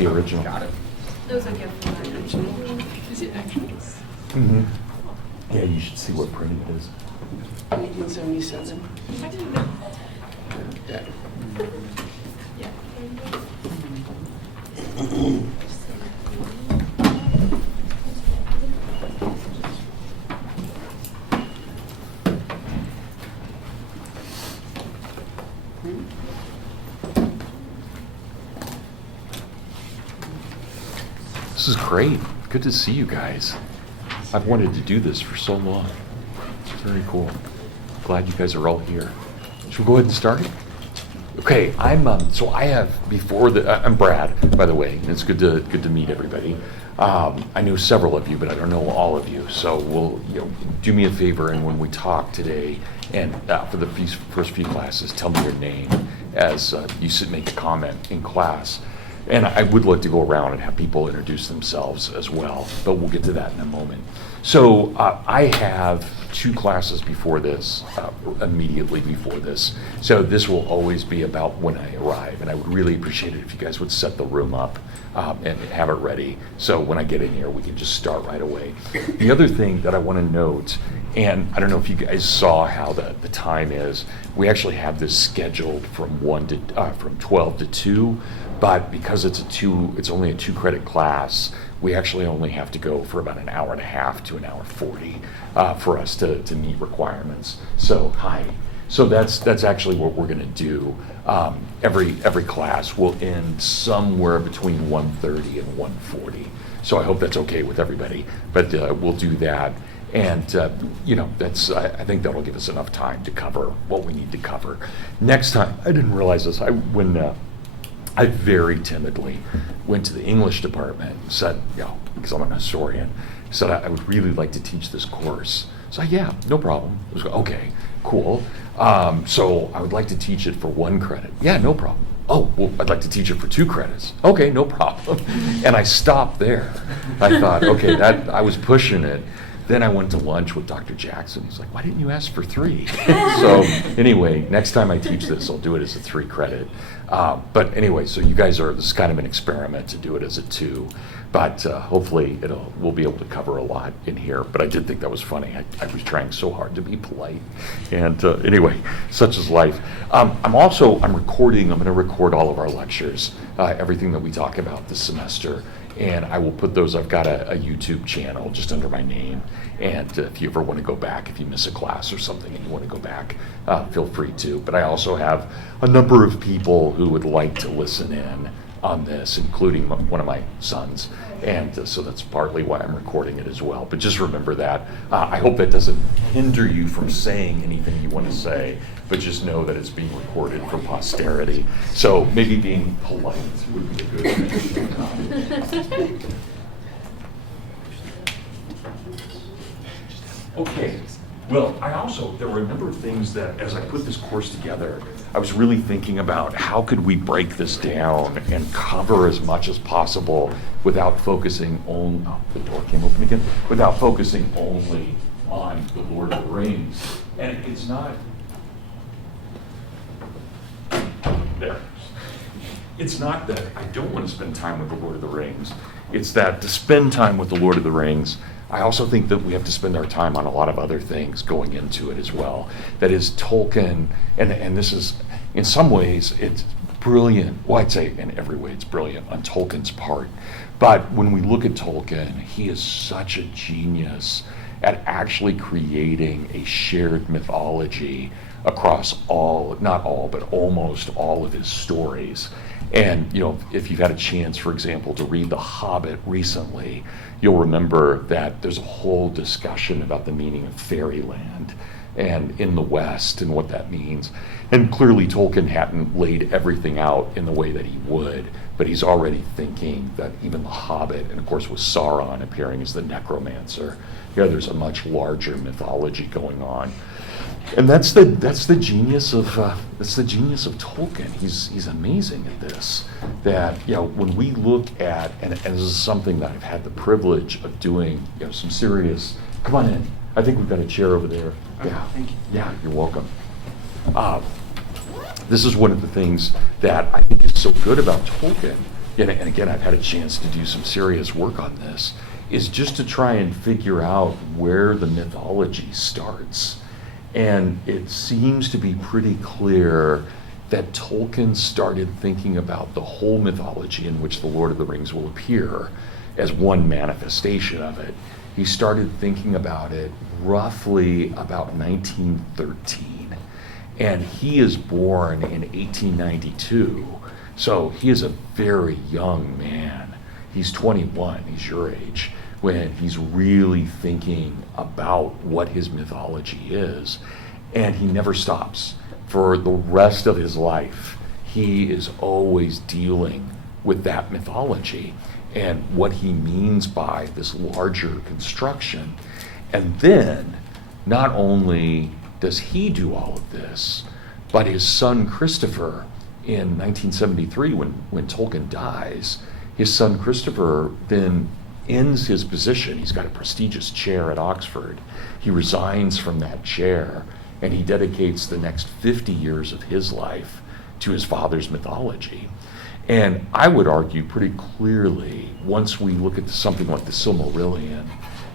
the original. Got it. Those are gift from that actually. Is it actually? Mm-hmm. Yeah, you should see what printing it is. 1877. I didn't know. Yeah. Yeah. This is great. Good to see you guys. I've wanted to do this for so long. It's very cool. Glad you guys are all here. Should we go ahead and start? Okay, I'm Brad, by the way. It's good to meet everybody. I know several of you, but I don't know all of you. So do me a favor, and when we talk today, and for the first few classes, tell me your name as you make a comment in class. And I would like to go around and have people introduce themselves as well, but we'll get to that in a moment. So I have 2 classes before this, immediately before this. So this will always be about when I arrive, and I would really appreciate it if you guys would set the room up and have it ready. So when I get in here, we can just start right away. The other thing that I want to note, and I don't know if you guys saw how the time is, we actually have this scheduled from 12 to 2. But because it's only a 2-credit class, we actually only have to go for about an hour and a half to an hour 40 for us to meet requirements. So that's actually what we're going to do. Every class will end somewhere between 1:30 and 1:40. So I hope that's okay with everybody. But we'll do that. And I think that'll give us enough time to cover what we need to cover. Next time, I didn't realize this. I very timidly went to the English department and said, because I'm an historian, said I would really like to teach this course. So yeah, no problem. I was okay, cool. So I would like to teach it for 1 credit. Yeah, no problem. Oh, well, I'd like to teach it for 2 credits. Okay, no problem. And I stopped there. I thought, okay, I was pushing it. Then I went to lunch with Dr. Jackson. He's like, why didn't you ask for 3? So anyway, next time I teach this, I'll do it as a 3 credit. But anyway, so you guys this is kind of an experiment to do it as a 2. But hopefully we'll be able to cover a lot in here. But I did think that was funny. I was trying so hard to be polite. And anyway, such is life. I'm recording. I'm going to record all of our lectures, everything that we talk about this semester. And I will put those, I've got a YouTube channel just under my name. And if you ever want to go back, if you miss a class or something and you want to go back, feel free to. But I also have a number of people who would like to listen in on this, including one of my sons. And so that's partly why I'm recording it as well. But just remember that. I hope that doesn't hinder you from saying anything you want to say, but just know that it's being recorded for posterity. So maybe being polite would be a good thing. Okay. Well, there were a number of things that, as I put this course together, I was really thinking about how could we break this down and cover as much as possible without focusing on, the door came open again, without focusing only on the Lord of the Rings. And it's not, there. It's not that I don't want to spend time with the Lord of the Rings. It's that to spend time with the Lord of the Rings, I also think that we have to spend our time on a lot of other things going into it as well. That is Tolkien, and this is, in some ways, it's brilliant. Well, I'd say in every way it's brilliant on Tolkien's part. But when we look at Tolkien, he is such a genius at actually creating a shared mythology across not all, but almost all of his stories. And, if you've had a chance, for example, to read The Hobbit recently, you'll remember that there's a whole discussion about the meaning of fairyland and in the West and what that means. And clearly Tolkien hadn't laid everything out in the way that he would, but he's already thinking that even The Hobbit, and of course with Sauron appearing as the necromancer, there's a much larger mythology going on. And that's the genius of Tolkien. He's amazing at this. That when we look at, and this is something that I've had the privilege of doing, some serious. Come on in. I think we've got a chair over there. Yeah, thank you. Yeah, you're welcome. This is one of the things that I think is so good about Tolkien. and again, I've had a chance to do some serious work on this, is just to try and figure out where the mythology starts. And it seems to be pretty clear that Tolkien started thinking about the whole mythology in which the Lord of the Rings will appear as one manifestation of it. He started thinking about it roughly about 1913. And he is born in 1892. So he is a very young man. He's 21, he's your age, when he's really thinking about what his mythology is. And he never stops. For the rest of his life, he is always dealing with that mythology and what he means by this larger construction. And then, not only does he do all of this, but his son Christopher, in 1973, when Tolkien dies, his son Christopher then ends his position. He's got a prestigious chair at Oxford. He resigns from that chair, and he dedicates the next 50 years of his life to his father's mythology. And I would argue pretty clearly, once we look at something like the Silmarillion,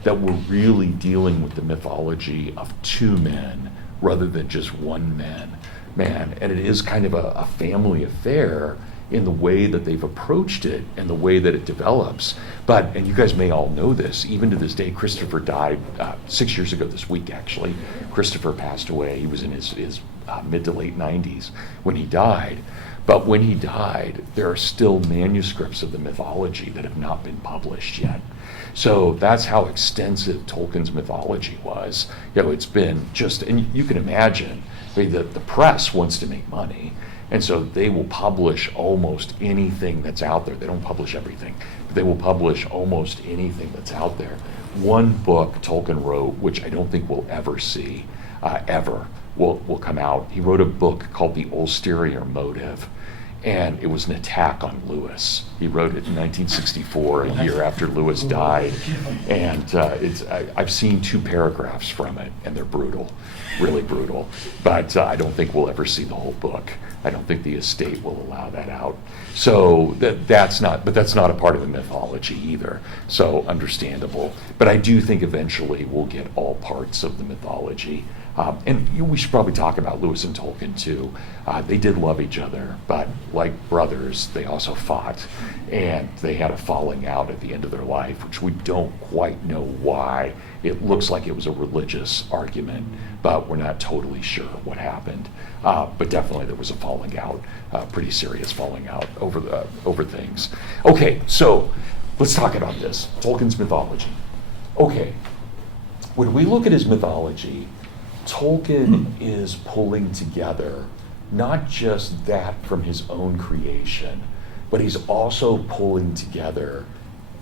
that we're really dealing with the mythology of two men rather than just one man. And it is kind of a family affair in the way that they've approached it and the way that it develops. But, and you guys may all know this, even to this day, Christopher died 6 years ago this week, actually. Christopher passed away. He was in his mid to late 90s when he died. But when he died, there are still manuscripts of the mythology that have not been published yet. So that's how extensive Tolkien's mythology was. It's been just, and you can imagine, the press wants to make money, and so they will publish almost anything that's out there. They don't publish everything, but they will publish almost anything that's out there. One book Tolkien wrote, which I don't think we'll ever see, will come out. He wrote a book called The Ulterior Motive, and it was an attack on Lewis. He wrote it in 1964, a year after Lewis died, and I've seen 2 paragraphs from it, and they're brutal, really brutal. But I don't think we'll ever see the whole book. I don't think the estate will allow that out. So that's not a part of the mythology either. So understandable. But I do think eventually we'll get all parts of the mythology. And we should probably talk about Lewis and Tolkien too. They did love each other, but like brothers, they also fought. And they had a falling out at the end of their life, which we don't quite know why. It looks like it was a religious argument, but we're not totally sure what happened. But definitely there was a falling out, pretty serious falling out over things. Okay, so let's talk about this, Tolkien's mythology. Okay, when we look at his mythology, Tolkien is pulling together not just that from his own creation, but he's also pulling together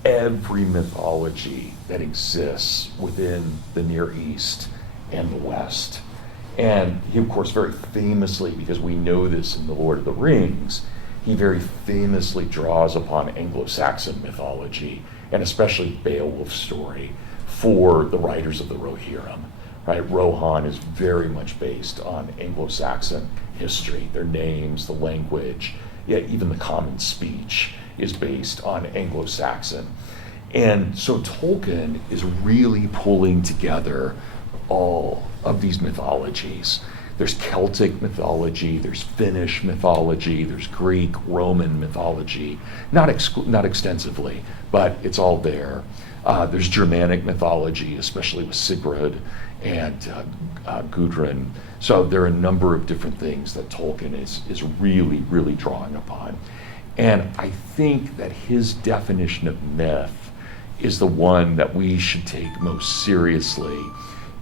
every mythology that exists within the Near East and the West. And he, of course, very famously, because we know this in The Lord of the Rings, he very famously draws upon Anglo-Saxon mythology, and especially Beowulf's story, for the writers of the Rohirrim. Right? Rohan is very much based on Anglo-Saxon history. Their names, the language, even the common speech is based on Anglo-Saxon. And so Tolkien is really pulling together all of these mythologies. There's Celtic mythology, there's Finnish mythology, there's Greek, Roman mythology, not extensively, but it's all there. There's Germanic mythology, especially with Sigurd and Gudrun. So there are a number of different things that Tolkien is really, really drawing upon. And I think that his definition of myth is the one that we should take most seriously.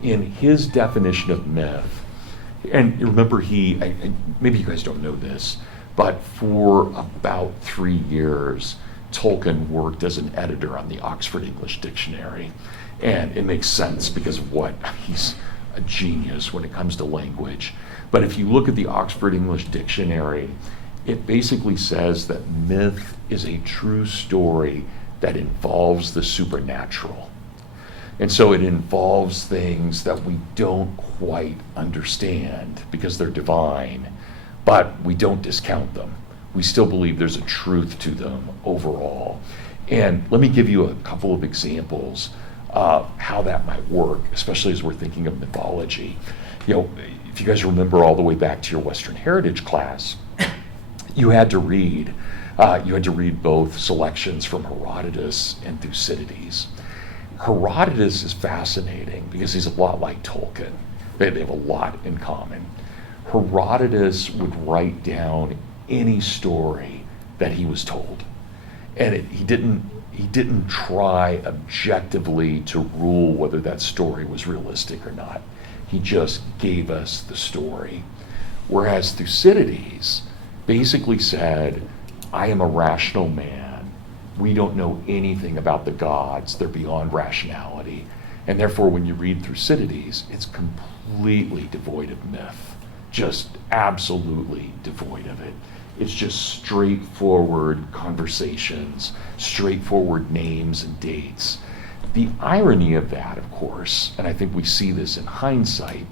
In his definition of myth, and remember maybe you guys don't know this, but for about 3 years, Tolkien worked as an editor on the Oxford English Dictionary. And it makes sense because of what he's a genius when it comes to language. But if you look at the Oxford English Dictionary, it basically says that myth is a true story that involves the supernatural. And so it involves things that we don't quite understand because they're divine, but we don't discount them. We still believe there's a truth to them overall. And let me give you a couple of examples of how that might work, especially as we're thinking of mythology. If you guys remember all the way back to your Western Heritage class, you had to read both selections from Herodotus and Thucydides. Herodotus is fascinating because he's a lot like Tolkien. They have a lot in common. Herodotus would write down any story that he was told, and he didn't try objectively to rule whether that story was realistic or not. He just gave us the story. Whereas Thucydides basically said, I am a rational man. We don't know anything about the gods. They're beyond rationality. And therefore, when you read Thucydides, it's completely devoid of myth, just absolutely devoid of it. It's just straightforward conversations, straightforward names and dates. The irony of that, of course, and I think we see this in hindsight,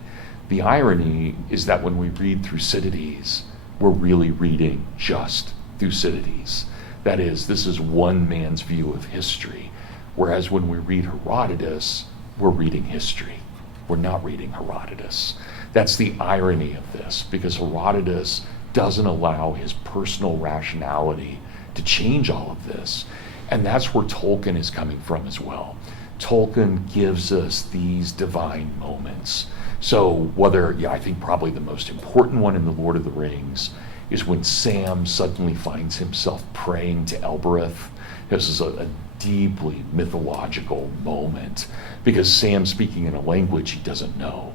the irony is that when we read Thucydides, we're really reading just Thucydides. That is, this is one man's view of history. Whereas when we read Herodotus, we're reading history. We're not reading Herodotus. That's the irony of this, because Herodotus doesn't allow his personal rationality to change all of this. And that's where Tolkien is coming from as well. Tolkien gives us these divine moments. So I think probably the most important one in The Lord of the Rings is when Sam suddenly finds himself praying to Elbereth. This is a deeply mythological moment because Sam's speaking in a language he doesn't know,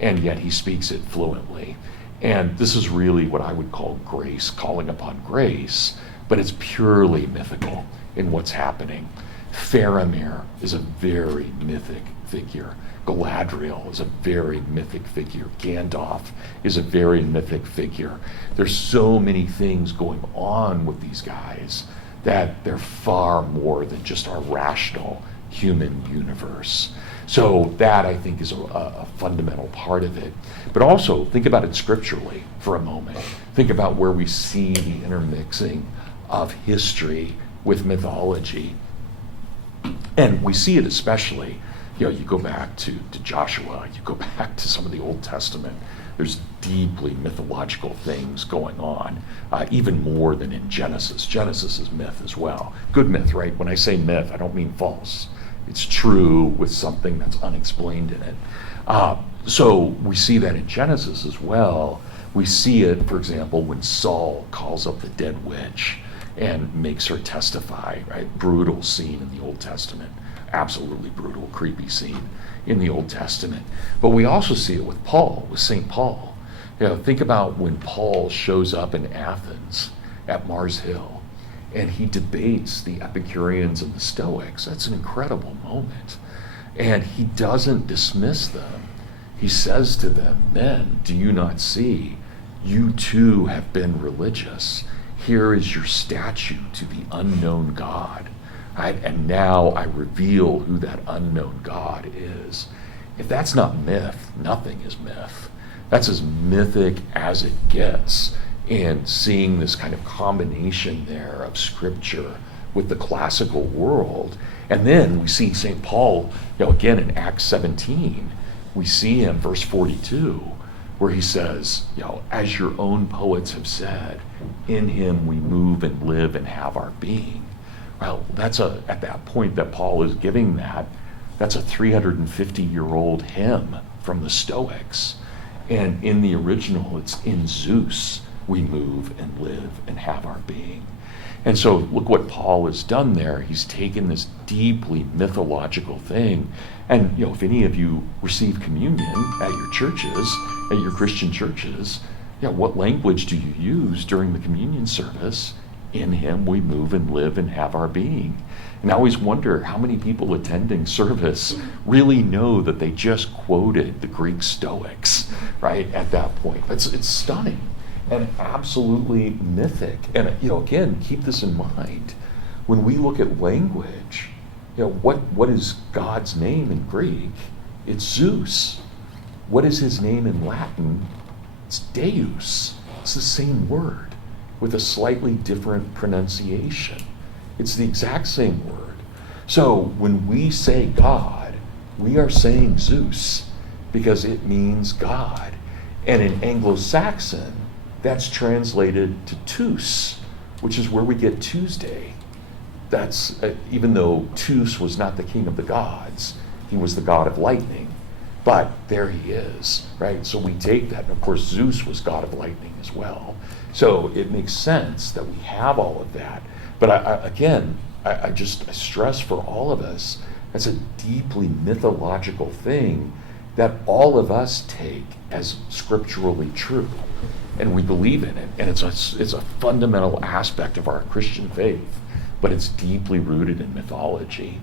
and yet he speaks it fluently. And this is really what I would call grace, calling upon grace, but it's purely mythical in what's happening. Faramir is a very mythic figure. Galadriel is a very mythic figure. Gandalf is a very mythic figure. There's so many things going on with these guys that they're far more than just our rational human universe. So that, I think, is a fundamental part of it. But also, think about it scripturally for a moment. Think about where we see the intermixing of history with mythology. And we see it especially, you go back to Joshua, you go back to some of the Old Testament, there's deeply mythological things going on, even more than in Genesis. Genesis is myth as well. Good myth, right? When I say myth, I don't mean false. It's true with something that's unexplained in it. So we see that in Genesis as well. We see it, for example, when Saul calls up the dead witch and makes her testify, right? Brutal scene in the Old Testament. Absolutely brutal, creepy scene in the Old Testament. But we also see it with Paul, with St. Paul. Think about when Paul shows up in Athens at Mars Hill and he debates the Epicureans and the Stoics. That's an incredible moment. And he doesn't dismiss them. He says to them, men, do you not see? You too have been religious. Here is your statue to the unknown God. Right? And now I reveal who that unknown God is. If that's not myth, nothing is myth. That's as mythic as it gets. And seeing this kind of combination there of scripture with the classical world. And then we see St. Paul, again in Acts 17, we see him, verse 42, where he says, as your own poets have said, in him we move and live and have our being. Well, at that point that Paul is giving that's a 350-year-old hymn from the Stoics. And in the original, it's in Zeus we move and live and have our being. And so look what Paul has done there. He's taken this deeply mythological thing. And if any of you receive communion at your churches, at your Christian churches, what language do you use during the communion service? In him we move and live and have our being. And I always wonder how many people attending service really know that they just quoted the Greek Stoics, right, at that point. It's stunning and absolutely mythic. And again, keep this in mind. When we look at language, what is God's name in Greek? It's Zeus. What is his name in Latin? It's Deus. It's the same word. with a slightly different pronunciation. It's the exact same word. So when we say God, we are saying Zeus because it means God. And in Anglo-Saxon, that's translated to Tus, which is where we get Tuesday. That's, even though Tus was not the king of the gods, he was the god of lightning. But there he is, right? So we take that. And of course, Zeus was god of lightning as well. So it makes sense that we have all of that. But I stress for all of us, that's a deeply mythological thing that all of us take as scripturally true. And we believe in it. And it's a fundamental aspect of our Christian faith, but it's deeply rooted in mythology.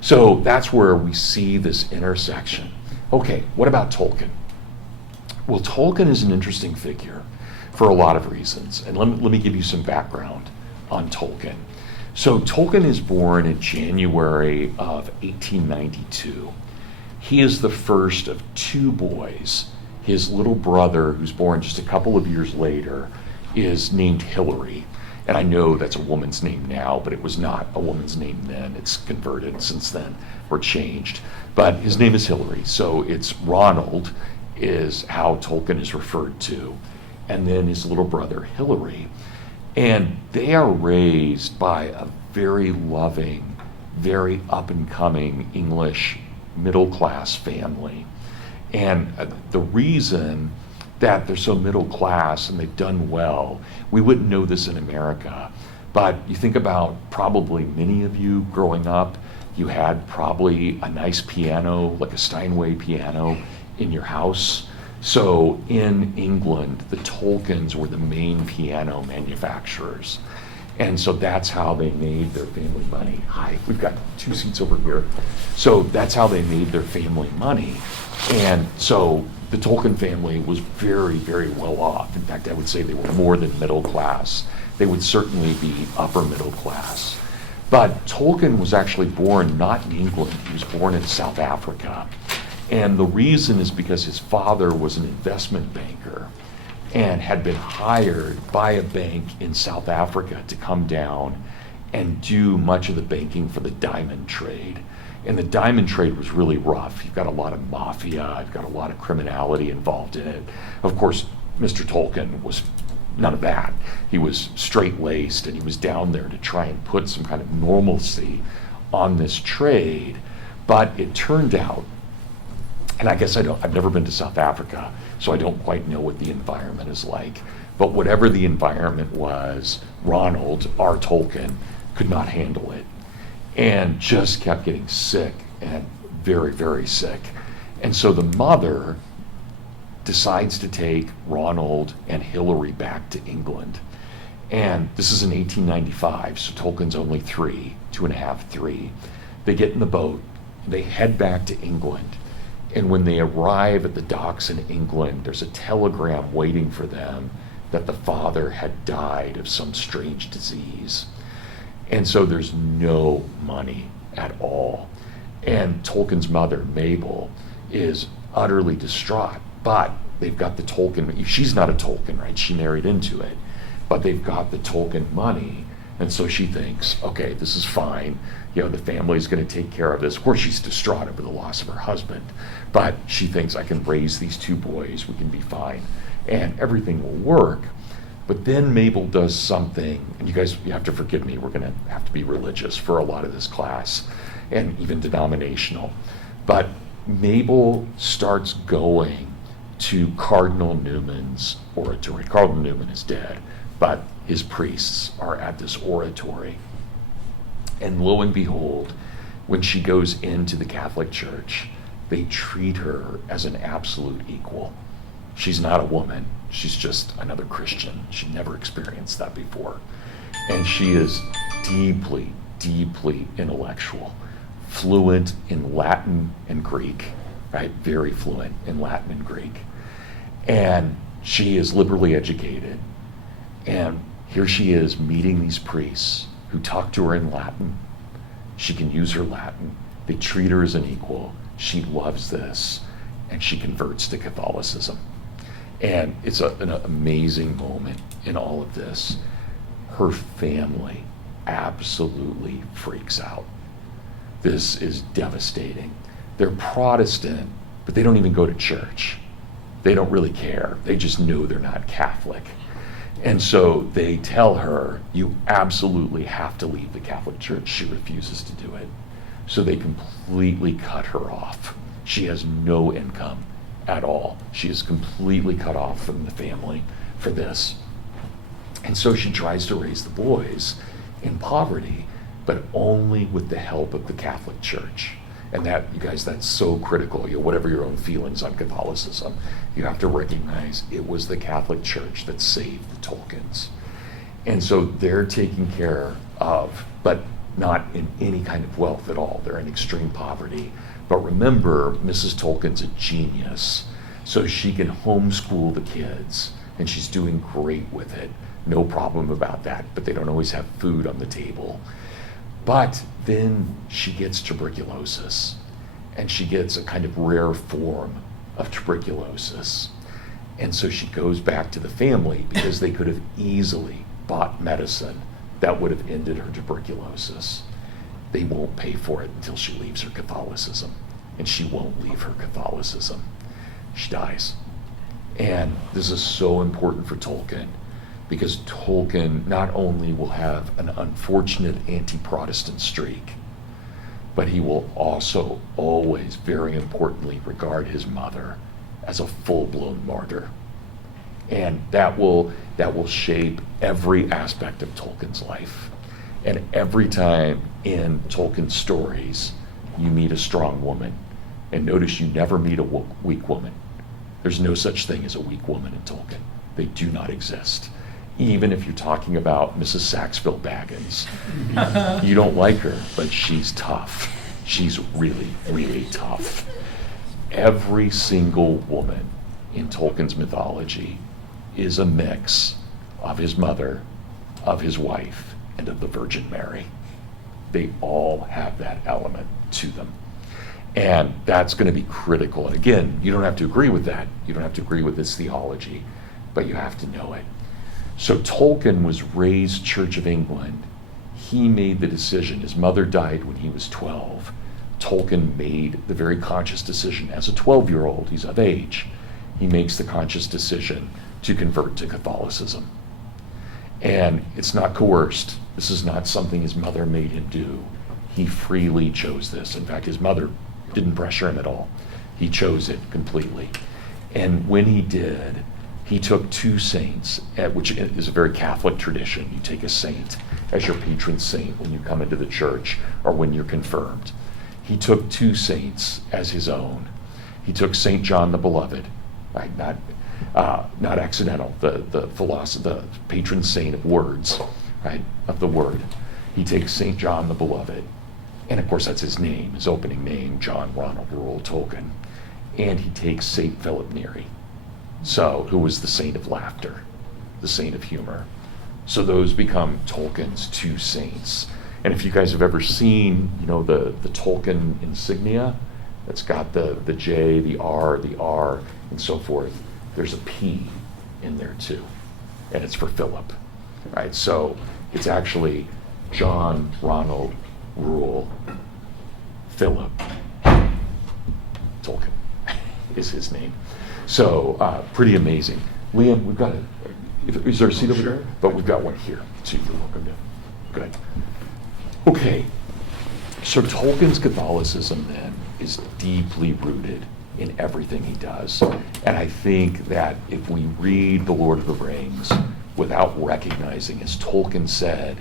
So that's where we see this intersection. Okay, what about Tolkien? Well, Tolkien is an interesting figure for a lot of reasons. And let me give you some background on Tolkien. So Tolkien is born in January of 1892. He is the first of two boys. His little brother, who's born just a couple of years later, is named Hilary. And I know that's a woman's name now, but it was not a woman's name then. It's converted since then or changed. But his name is Hilary. So it's Ronald is how Tolkien is referred to. And then his little brother, Hilary. And they are raised by a very loving, very up-and-coming English middle-class family. And the reason that they're so middle class and they've done well, we wouldn't know this in America, but you think about probably many of you growing up, you had probably a nice piano, like a Steinway piano in your house. So in England, the Tolkiens were the main piano manufacturers. And so that's how they made their family money. Hi, we've got 2 seats over here. So that's how they made their family money. And so the Tolkien family was very, very well off. In fact, I would say they were more than middle class. They would certainly be upper middle class. But Tolkien was actually born not in England. He was born in South Africa. And the reason is because his father was an investment banker and had been hired by a bank in South Africa to come down and do much of the banking for the diamond trade. And the diamond trade was really rough. You've got a lot of mafia, you've got a lot of criminality involved in it. Of course, Mr. Tolkien was none of that. He was straight-laced and he was down there to try and put some kind of normalcy on this trade. But it turned out, and I guess I've never been to South Africa, so I don't quite know what the environment is like. But whatever the environment was, Ronald, our Tolkien, could not handle it and just kept getting sick and very, very sick. And so the mother decides to take Ronald and Hilary back to England. And this is in 1895, so Tolkien's only 3, 2.5, 3. They get in the boat, they head back to England. And when they arrive at the docks in England, there's a telegram waiting for them that the father had died of some strange disease. And so there's no money at all. And Tolkien's mother, Mabel, is utterly distraught. But they've got the Tolkien, she's not a Tolkien, right? She married into it. But they've got the Tolkien money. And so she thinks, okay, this is fine. You know, the family's going to take care of this. Of course, she's distraught over the loss of her husband. But she thinks, I can raise these 2 boys. We can be fine. And everything will work. But then Mabel does something, and you have to forgive me, we're going to have to be religious for a lot of this class, and even denominational. But Mabel starts going to Cardinal Newman's oratory. Cardinal Newman is dead, but his priests are at this oratory. And lo and behold, when she goes into the Catholic Church, they treat her as an absolute equal. She's not a woman. She's just another Christian. She never experienced that before. And she is deeply, deeply intellectual, fluent in Latin and Greek, right? Very fluent in Latin and Greek. And she is liberally educated. And here she is meeting these priests who talk to her in Latin. She can use her Latin. They treat her as an equal. She loves this. And she converts to Catholicism. And it's an amazing moment in all of this. her family absolutely freaks out. This is devastating. They're Protestant, but they don't even go to church. They don't really care. They just know they're not Catholic. And so they tell her, you absolutely have to leave the Catholic Church. She refuses to do it. So they completely cut her off. She has no income at all. She is completely cut off from the family for this. And so she tries to raise the boys in poverty, but only with the help of the Catholic Church. And that, you guys, that's so critical. Whatever your own feelings on Catholicism, you have to recognize it was the Catholic Church that saved the Tolkiens. And so they're taken care of, but not in any kind of wealth at all. They're in extreme poverty. But remember, Mrs. Tolkien's a genius, so she can homeschool the kids, and she's doing great with it. No problem about that, but they don't always have food on the table. But then she gets tuberculosis, and she gets a kind of rare form of tuberculosis. And so she goes back to the family because they could have easily bought medicine that would have ended her tuberculosis. They won't pay for it until she leaves her Catholicism, and she won't leave her Catholicism. She dies. And this is so important for Tolkien, because Tolkien not only will have an unfortunate anti-Protestant streak, but he will also always, very importantly, regard his mother as a full-blown martyr. And that will shape every aspect of Tolkien's life. And every time in Tolkien's stories, you meet a strong woman. And notice you never meet a weak woman. There's no such thing as a weak woman in Tolkien. They do not exist. Even if you're talking about Mrs. Saxville Baggins. You don't like her, but she's tough. She's really, really tough. Every single woman in Tolkien's mythology is a mix of his mother, of his wife, and of the Virgin Mary. They all have that element to them. And that's going to be critical. And again, you don't have to agree with that. You don't have to agree with this theology, but you have to know it. So Tolkien was raised Church of England. He made the decision. His mother died when he was 12. Tolkien made the very conscious decision. As a 12-year-old, he's of age. He makes the conscious decision to convert to Catholicism. And it's not coerced. This is not something his mother made him do. He freely chose this. In fact, his mother didn't pressure him at all. He chose it completely. And when he did, he took two saints, which is a very Catholic tradition. You take a saint as your patron saint when you come into the church or when you're confirmed. He took two saints as his own. He took St. John the Beloved, right? Not accidental, the philosopher, the patron saint of words, right, of the word. He takes St. John the Beloved, and of course that's his name, his opening name, John Ronald Reuel Tolkien. And he takes St. Philip Neri, who was the saint of laughter, the saint of humor. So those become Tolkien's two saints. And if you guys have ever seen, the Tolkien insignia, that's got the J, the R, and so forth. There's a P in there too, and it's for Philip, right? So it's actually John Ronald Reuel Philip Tolkien is his name. So pretty amazing. Liam, we've got is there a seat over there? But we've got one here, so you're welcome to. Good. Okay, so Tolkien's Catholicism then is deeply rooted in everything he does. And I think that if we read The Lord of the Rings without recognizing, as Tolkien said,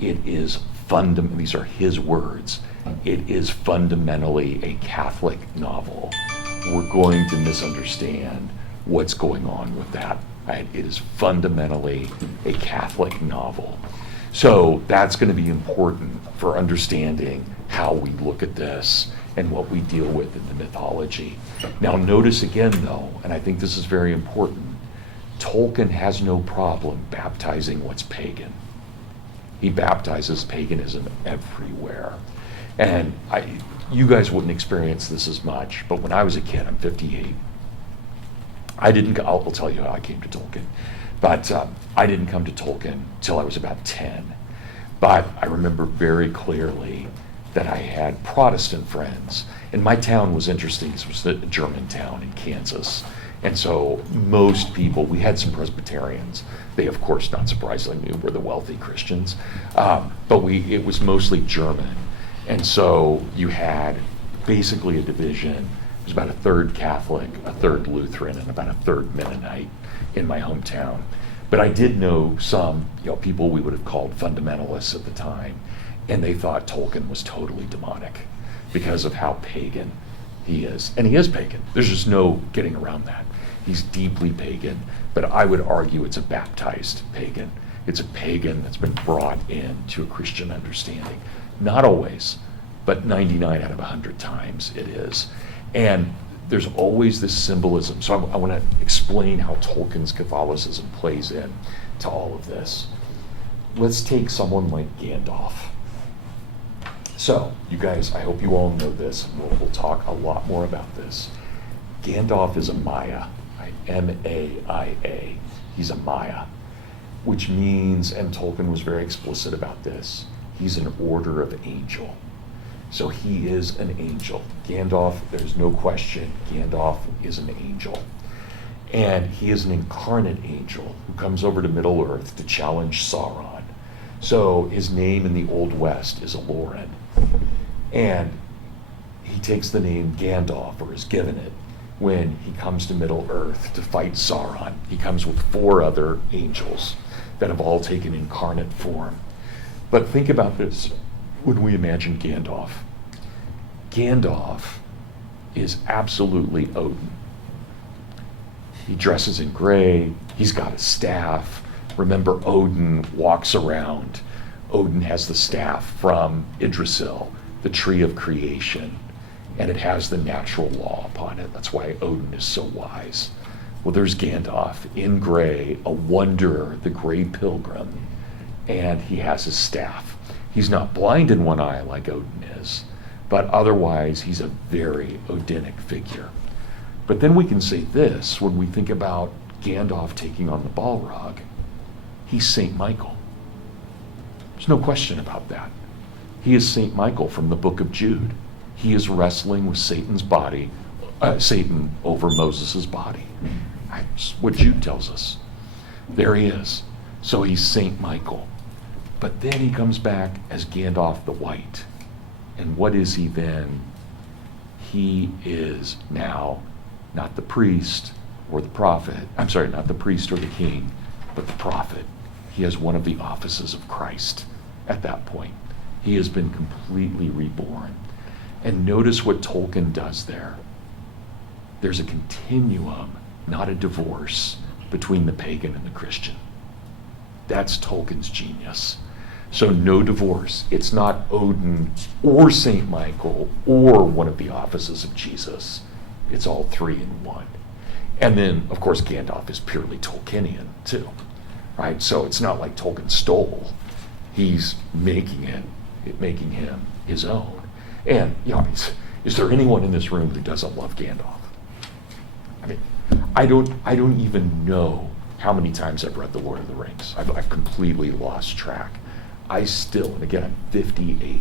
it is these are his words, it is fundamentally a Catholic novel, we're going to misunderstand what's going on with that. Right? It is fundamentally a Catholic novel. So that's going to be important for understanding how we look at this and what we deal with in the mythology. Now notice again though, and I think this is very important, Tolkien has no problem baptizing what's pagan. He baptizes paganism everywhere. And you guys wouldn't experience this as much, but when I was a kid, I'm 58, I'll tell you how I came to Tolkien. But I didn't come to Tolkien till I was about 10, but I remember very clearly that I had Protestant friends. And my town was interesting. This was a German town in Kansas. And so most people, we had some Presbyterians. They, of course, not surprisingly, were the wealthy Christians. But it was mostly German. And so you had basically a division. It was about a third Catholic, a third Lutheran, and about a third Mennonite in my hometown. But I did know some, people we would have called fundamentalists at the time, and they thought Tolkien was totally demonic because of how pagan he is. And he is pagan. There's just no getting around that. He's deeply pagan, but I would argue it's a baptized pagan. It's a pagan that's been brought into a Christian understanding. Not always, but 99 out of 100 times it is. And there's always this symbolism. So I want to explain how Tolkien's Catholicism plays in to all of this. Let's take someone like Gandalf. So, you guys, I hope you all know this, and we'll talk a lot more about this. Gandalf is a Maya, right? M-A-I-A. He's a Maya, which means, and Tolkien was very explicit about this, he's an order of angel. So he is an angel. Gandalf, there's no question, Gandalf is an angel. And he is an incarnate angel who comes over to Middle-earth to challenge Sauron. So his name in the Old West is Aloran. And he takes the name Gandalf, or is given it, when he comes to Middle-earth to fight Sauron. He comes with 4 other angels that have all taken incarnate form. But think about this when we imagine Gandalf. Gandalf is absolutely Odin. He dresses in gray, he's got a staff. Remember, Odin walks around. Odin has the staff from Yggdrasil, the tree of creation, and it has the natural law upon it. That's why Odin is so wise. Well, there's Gandalf in gray, a wanderer, the gray pilgrim, and he has his staff. He's not blind in one eye like Odin is, but otherwise he's a very Odinic figure. But then we can say this when we think about Gandalf taking on the Balrog. He's Saint Michael. There's no question about that. He is Saint Michael from the book of Jude. He is wrestling with Satan's body, Satan over Moses' body. That's what Jude tells us. There he is. So he's Saint Michael. But then he comes back as Gandalf the White. And what is he then? He is now not the priest or the prophet. I'm sorry, not the priest or the king, but the prophet. He has one of the offices of Christ at that point. He has been completely reborn. And notice what Tolkien does there. There's a continuum, not a divorce, between the pagan and the Christian. That's Tolkien's genius. So no divorce. It's not Odin or Saint Michael or one of the offices of Jesus. It's all 3 in one. And then, of course, Gandalf is purely Tolkienian too, right? So it's not like Tolkien stole. He's making him his own. And, is there anyone in this room who doesn't love Gandalf? I mean, I don't even know how many times I've read The Lord of the Rings. I've completely lost track. I still, and again, I'm 58,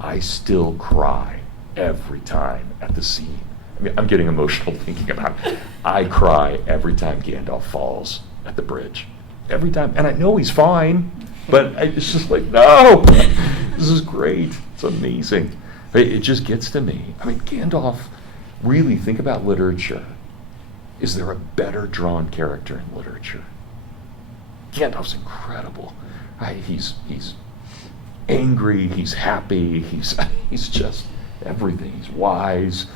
I still cry every time at the scene. I mean, I'm getting emotional thinking about it. I cry every time Gandalf falls at the bridge. Every time. And I know he's fine, but it's just like, no, this is great. It's amazing. It just gets to me. I mean, Gandalf, really think about literature. Is there a better drawn character in literature? Gandalf's incredible. Right? He's angry, he's happy, he's just everything. He's wise.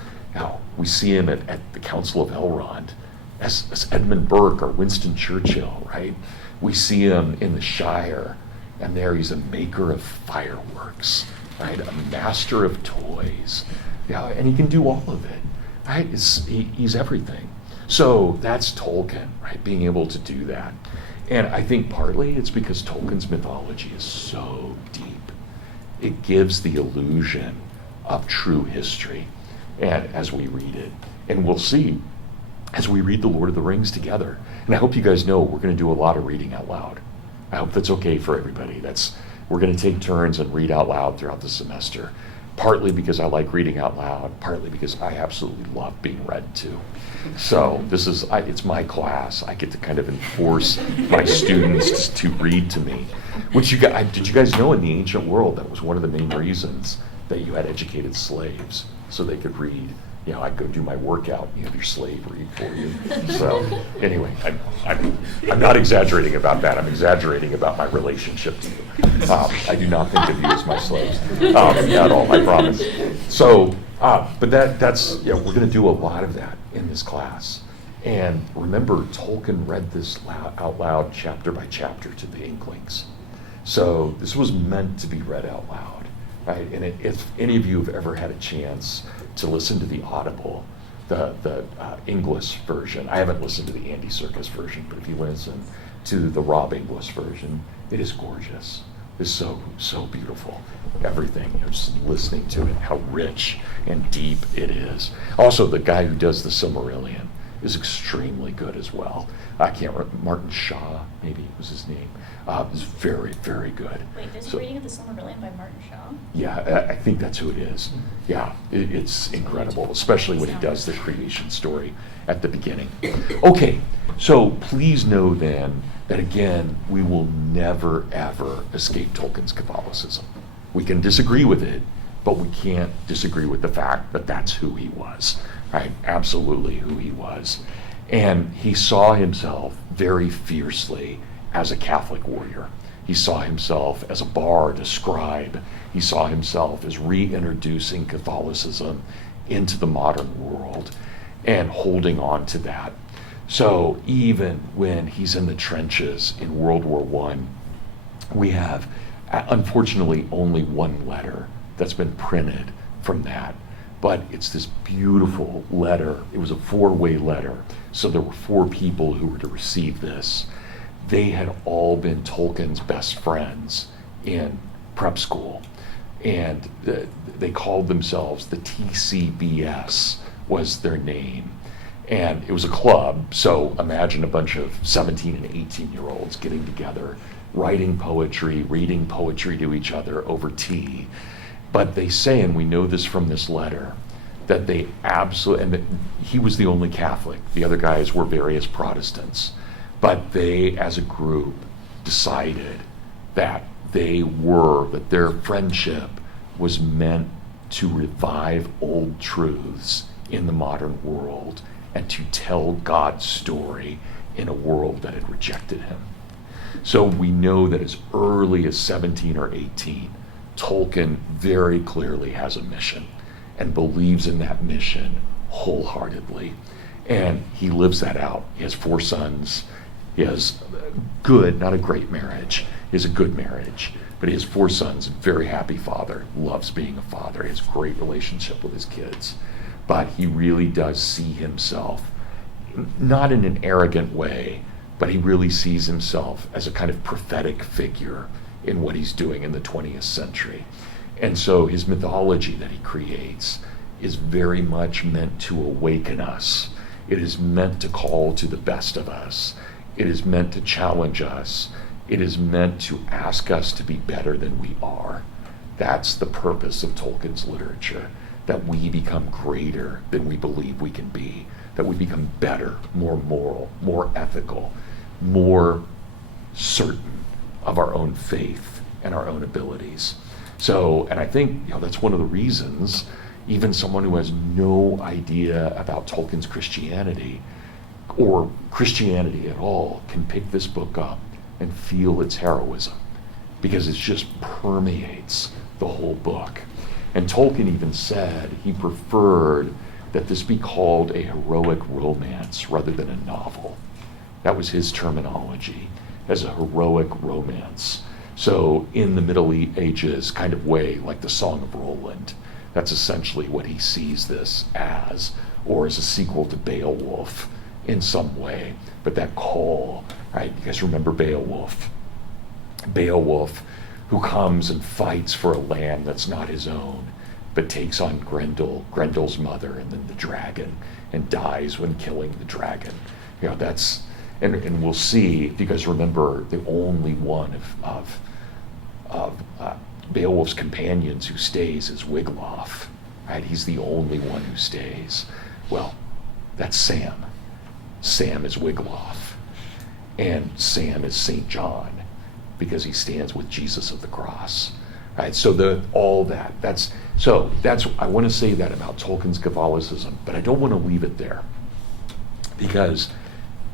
We see him at the Council of Elrond as Edmund Burke or Winston Churchill, right? We see him in the Shire, and there he's a maker of fireworks, right? A master of toys, and he can do all of it, right? He's everything. So that's Tolkien, right? Being able to do that. And I think partly it's because Tolkien's mythology is so deep. It gives the illusion of true history, and as we read it. And we'll see as we read The Lord of the Rings together. And I hope you guys know we're going to do a lot of reading out loud. I hope that's okay for everybody. We're going to take turns and read out loud throughout the semester, partly because I like reading out loud, partly because I absolutely love being read to. So it's my class. I get to kind of enforce my students to read to me. Did you guys know in the ancient world that was one of the main reasons that you had educated slaves, so they could read? I'd go do my workout, you have your slave read for you. So anyway, I'm not exaggerating about that. I'm exaggerating about my relationship to you. I do not think of you as my slaves at all, I promise. So, but that's we're going to do a lot of that in this class. And remember, Tolkien read this out loud chapter by chapter to the Inklings. So this was meant to be read out loud, right? And if any of you have ever had a chance to listen to the Audible, the English version. I haven't listened to the Andy Serkis version, but if you listen to the Rob English version, it is gorgeous. It's so beautiful. Everything, just listening to it, how rich and deep it is. Also, the guy who does the Silmarillion is extremely good as well. I can't remember, Martin Shaw, maybe was his name. Is very, very good. Wait, there's a reading of the Silmarillion by Martin Shaw? Yeah, I think that's who it is. Yeah, it's incredible, especially when he does the creation story at the beginning. Okay, so please know then that again, we will never ever escape Tolkien's Catholicism. We can disagree with it, but we can't disagree with the fact that that's who he was, right? Absolutely who he was. And he saw himself very fiercely as a Catholic warrior. He saw himself as a bard, a scribe. He saw himself as reintroducing Catholicism into the modern world and holding on to that. So even when he's in the trenches in World War I, we have, unfortunately, only one letter that's been printed from that. But it's this beautiful letter. It was a 4-way letter. So there were 4 people who were to receive this. They had all been Tolkien's best friends in prep school. And they called themselves the TCBS was their name. And it was a club, so imagine a bunch of 17 and 18-year-olds getting together, writing poetry, reading poetry to each other over tea. But they say, and we know this from this letter, that they absolutely, and that he was the only Catholic. The other guys were various Protestants. But they, as a group, decided that that their friendship was meant to revive old truths in the modern world and to tell God's story in a world that had rejected him. So we know that as early as 17 or 18, Tolkien very clearly has a mission and believes in that mission wholeheartedly. And he lives that out. He has 4 sons. He has good, not a great marriage. He has a good marriage, but he has 4 sons, very happy father, loves being a father, he has a great relationship with his kids. But he really does see himself, not in an arrogant way, but he really sees himself as a kind of prophetic figure in what he's doing in the 20th century. And so his mythology that he creates is very much meant to awaken us. It is meant to call to the best of us. It is meant to challenge us. It is meant to ask us to be better than we are. That's the purpose of Tolkien's literature, that we become greater than we believe we can be, that we become better, more moral, more ethical, more certain of our own faith and our own abilities. So, and I think that's one of the reasons even someone who has no idea about Tolkien's Christianity or Christianity at all can pick this book up and feel its heroism, because it just permeates the whole book. And Tolkien even said he preferred that this be called a heroic romance rather than a novel. That was his terminology, as a heroic romance. So in the Middle Ages kind of way, like the Song of Roland, that's essentially what he sees this as, or as a sequel to Beowulf in some way. But that call, right? You guys remember Beowulf? Beowulf, who comes and fights for a land that's not his own, but takes on Grendel's mother, and then the dragon, and dies when killing the dragon. That's, and we'll see, if you guys remember, the only one of Beowulf's companions who stays is Wiglaf, right? He's the only one who stays. Well, that's Sam. Sam is Wiglaf, and Sam is St. John, because he stands with Jesus of the cross, right? So that's I want to say that about Tolkien's Catholicism, but I don't want to leave it there, because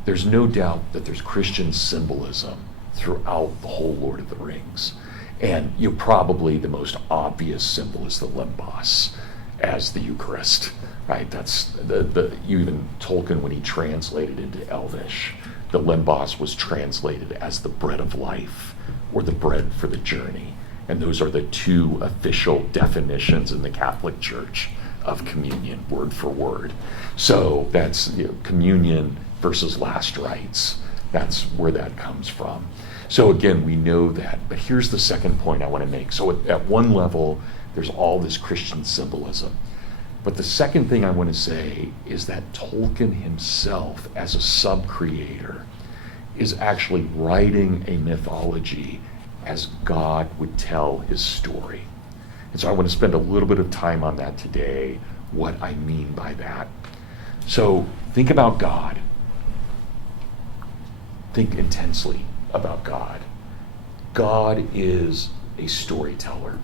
there's no doubt that there's Christian symbolism throughout the whole Lord of the Rings. And probably the most obvious symbol is the limbos as the Eucharist, right? That's even Tolkien, when he translated into Elvish, the limbos was translated as the bread of life, or the bread for the journey. And those are the two official definitions in the Catholic Church of communion, word for word. So that's communion versus last rites. That's where that comes from. So again, we know that, but here's the second point I want to make. So at one level, there's all this Christian symbolism. But the second thing I want to say is that Tolkien himself, as a sub-creator, is actually writing a mythology as God would tell his story. And so I want to spend a little bit of time on that today, what I mean by that. So think about God. Think intensely about God. God is a storyteller.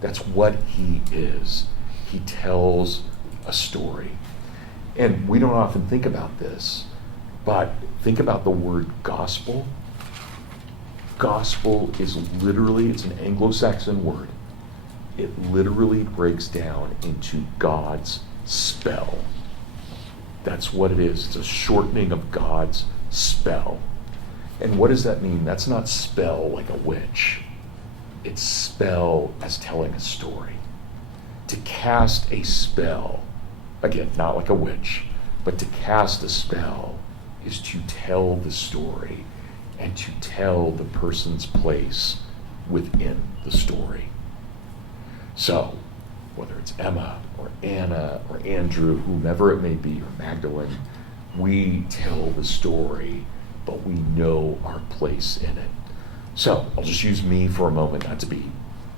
That's what he is. He tells a story. And we don't often think about this, but think about the word gospel. Gospel is literally, it's an Anglo-Saxon word. It literally breaks down into God's spell. That's what it is. It's a shortening of God's spell. And what does that mean? That's not spell like a witch. It's spell as telling a story. To cast a spell, again, not like a witch, but to cast a spell is to tell the story and to tell the person's place within the story. So, whether it's Emma or Anna or Andrew, whomever it may be, or Magdalene, we tell the story, but we know our place in it. So, I'll just use me for a moment, not to be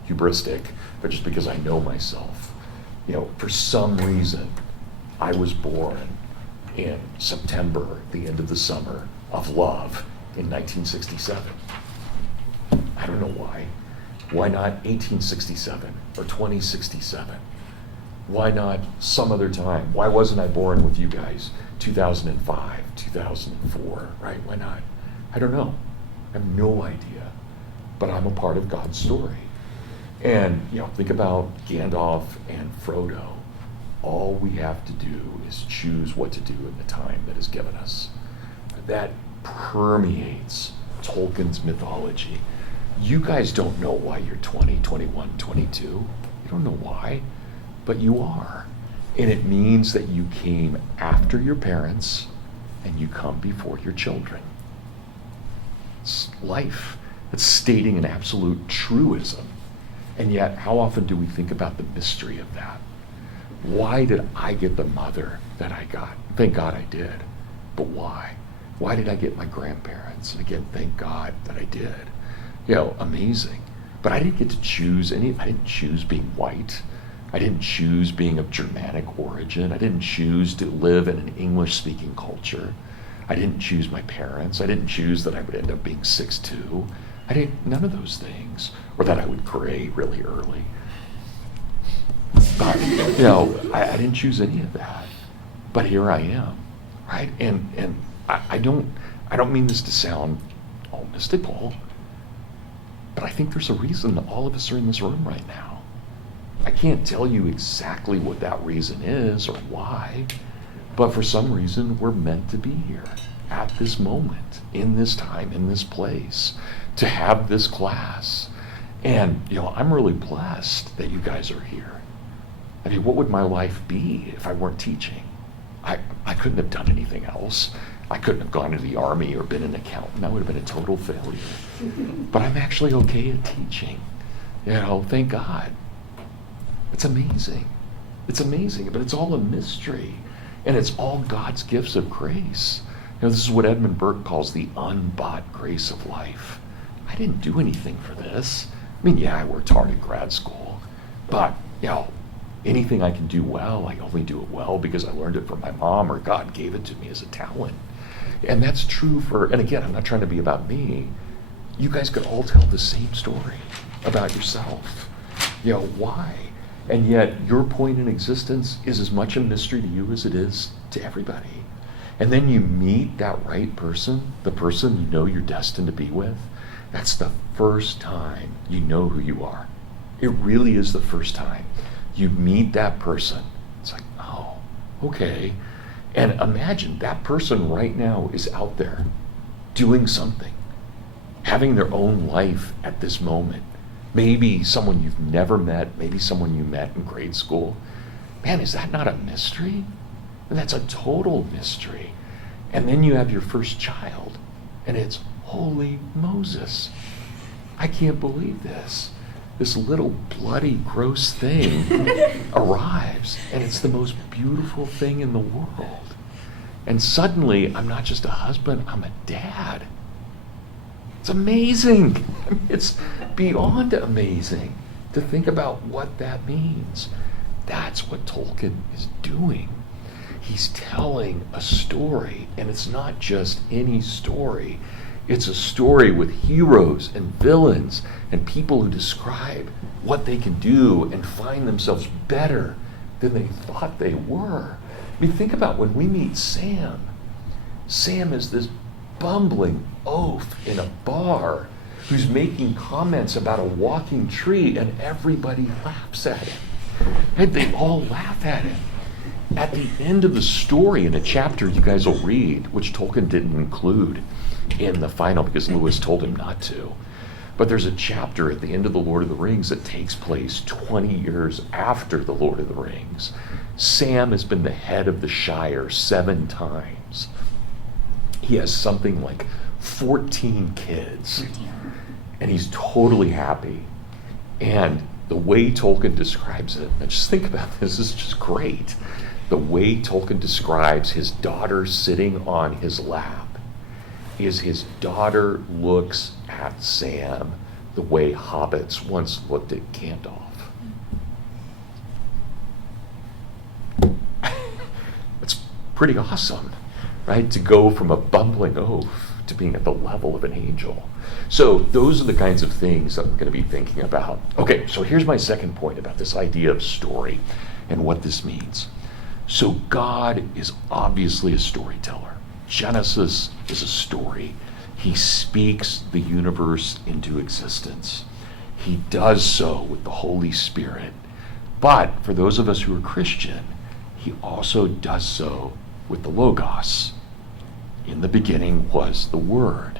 hubristic, but just because I know myself. For some reason, I was born in September, the end of the summer of love, in 1967. I don't know why. Why not 1867 or 2067? Why not some other time? Why wasn't I born with you guys 2005, 2004, right? Why not? I don't know. I have no idea. But I'm a part of God's story. And, think about Gandalf and Frodo. All we have to do is choose what to do in the time that is given us. That permeates Tolkien's mythology. You guys don't know why you're 20, 21, 22. You don't know why, but you are. And it means that you came after your parents and you come before your children. It's life. It's stating an absolute truism. And yet, how often do we think about the mystery of that? Why did I get the mother that I got? Thank God I did. But why? Why did I get my grandparents? And again, thank God that I did. Amazing. But I didn't get to choose I didn't choose being white. I didn't choose being of Germanic origin. I didn't choose to live in an English-speaking culture. I didn't choose my parents. I didn't choose that I would end up being 6'2". None of those things. Or that I would gray really early. But, I didn't choose any of that. But here I am, right? And I don't mean this to sound all mystical, but I think there's a reason that all of us are in this room right now. I can't tell you exactly what that reason is or why, but for some reason we're meant to be here at this moment, in this time, in this place, to have this class. And, I'm really blessed that you guys are here. I mean, what would my life be if I weren't teaching? I couldn't have done anything else. I couldn't have gone to the army or been an accountant. I would have been a total failure. But I'm actually okay at teaching. Thank God. It's amazing. It's amazing, but it's all a mystery. And it's all God's gifts of grace. This is what Edmund Burke calls the unbought grace of life. I didn't do anything for this. I mean, yeah, I worked hard in grad school, but, anything I can do well, I only do it well because I learned it from my mom or God gave it to me as a talent. And that's true and again, I'm not trying to be about me. You guys could all tell the same story about yourself. Why? And yet your point in existence is as much a mystery to you as it is to everybody. And then you meet that right person, the person you know you're destined to be with. That's the first time you know who you are. It really is the first time you meet that person. It's like, oh, okay. And imagine that person right now is out there doing something, having their own life at this moment. Maybe someone you've never met, maybe someone you met in grade school. Man, is that not a mystery? And that's a total mystery. And then you have your first child, and it's holy Moses. I can't believe this. This little bloody, gross thing arrives, and it's the most beautiful thing in the world. And suddenly, I'm not just a husband, I'm a dad. It's amazing. It's beyond amazing to think about what that means. That's what Tolkien is doing. He's telling a story, and it's not just any story. It's a story with heroes and villains and people who describe what they can do and find themselves better than they thought they were. I mean, think about when we meet Sam. Sam is this bumbling oaf in a bar who's making comments about a walking tree, and everybody laughs at him. And they all laugh at him. At the end of the story, in a chapter you guys will read, which Tolkien didn't include in the final because Lewis told him not to, but there's a chapter at the end of The Lord of the Rings that takes place 20 years after The Lord of the Rings. Sam has been the head of the Shire 7 times. He has something like 14 kids, and he's totally happy. And the way Tolkien describes it, and just think about this is just great. The way Tolkien describes his daughter sitting on his lap is his daughter looks at Sam the way hobbits once looked at Gandalf. It's pretty awesome, right? To go from a bumbling oaf to being at the level of an angel. So those are the kinds of things that we're going to be thinking about. Okay, so here's my second point about this idea of story and what this means. So God is obviously a storyteller. Genesis is a story. He speaks the universe into existence. He does so with the Holy Spirit. But for those of us who are Christian, he also does so with the Logos. In the beginning was the Word.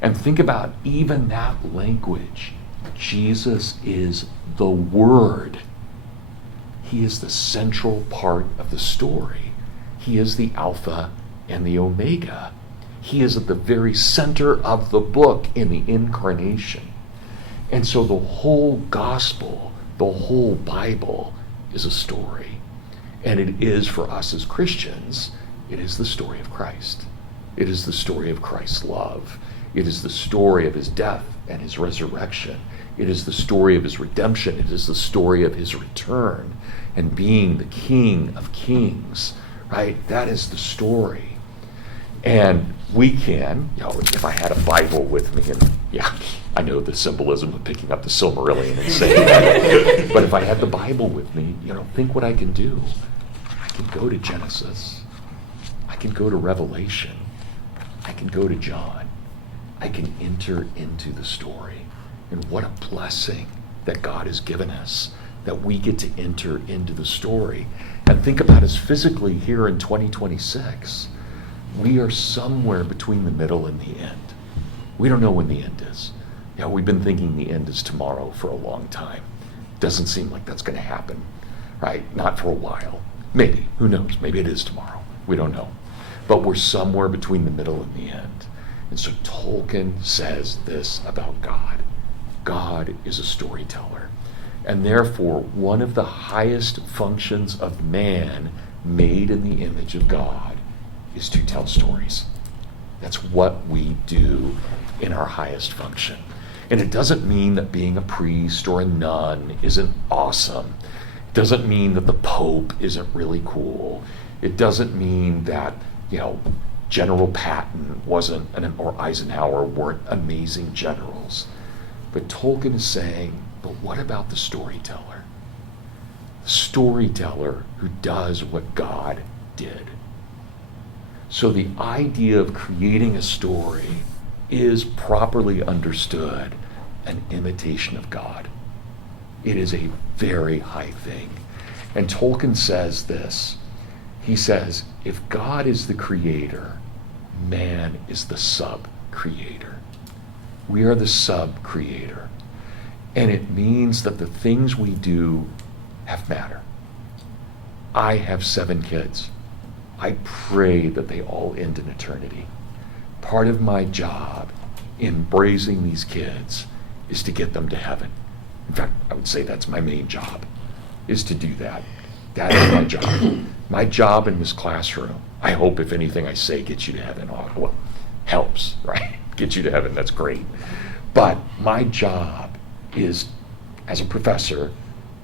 And think about even that language. Jesus is the Word. He is the central part of the story. He is the Alpha and the Omega. He is at the very center of the book in the incarnation. And so the whole gospel, the whole Bible is a story. And it is for us as Christians, it is the story of Christ. It is the story of Christ's love. It is the story of his death and his resurrection. It is the story of his redemption. It is the story of his return and being the King of Kings, right? That is the story. And we can, if I had a Bible with me, and I know the symbolism of picking up the Silmarillion and saying that, but if I had the Bible with me, think what I can do. I can go to Genesis. I can go to Revelation. I can go to John. I can enter into the story. And what a blessing that God has given us, that we get to enter into the story. And think about us physically here in 2026. We are somewhere between the middle and the end. We don't know when the end is. We've been thinking the end is tomorrow for a long time. Doesn't seem like that's going to happen, right? Not for a while. Maybe. Who knows? Maybe it is tomorrow. We don't know. But we're somewhere between the middle and the end. And so Tolkien says this about God. God is a storyteller. And therefore, one of the highest functions of man made in the image of God is to tell stories. That's what we do in our highest function. And it doesn't mean that being a priest or a nun isn't awesome. It doesn't mean that the Pope isn't really cool. It doesn't mean that, General Patton wasn't, or Eisenhower weren't amazing generals. But Tolkien is saying, but what about the storyteller? The storyteller who does what God did. So the idea of creating a story is, properly understood, an imitation of God. It is a very high thing. And Tolkien says this. He says, if God is the creator, man is the sub-creator. We are the sub-creator. And it means that the things we do have matter. I have 7 kids. I pray that they all end in eternity. Part of my job in raising these kids is to get them to heaven. In fact, I would say that's my main job, is to do that. That is my job. My job in this classroom, I hope if anything I say gets you to heaven, well, helps, right? Get you to heaven, that's great. But my job is, as a professor,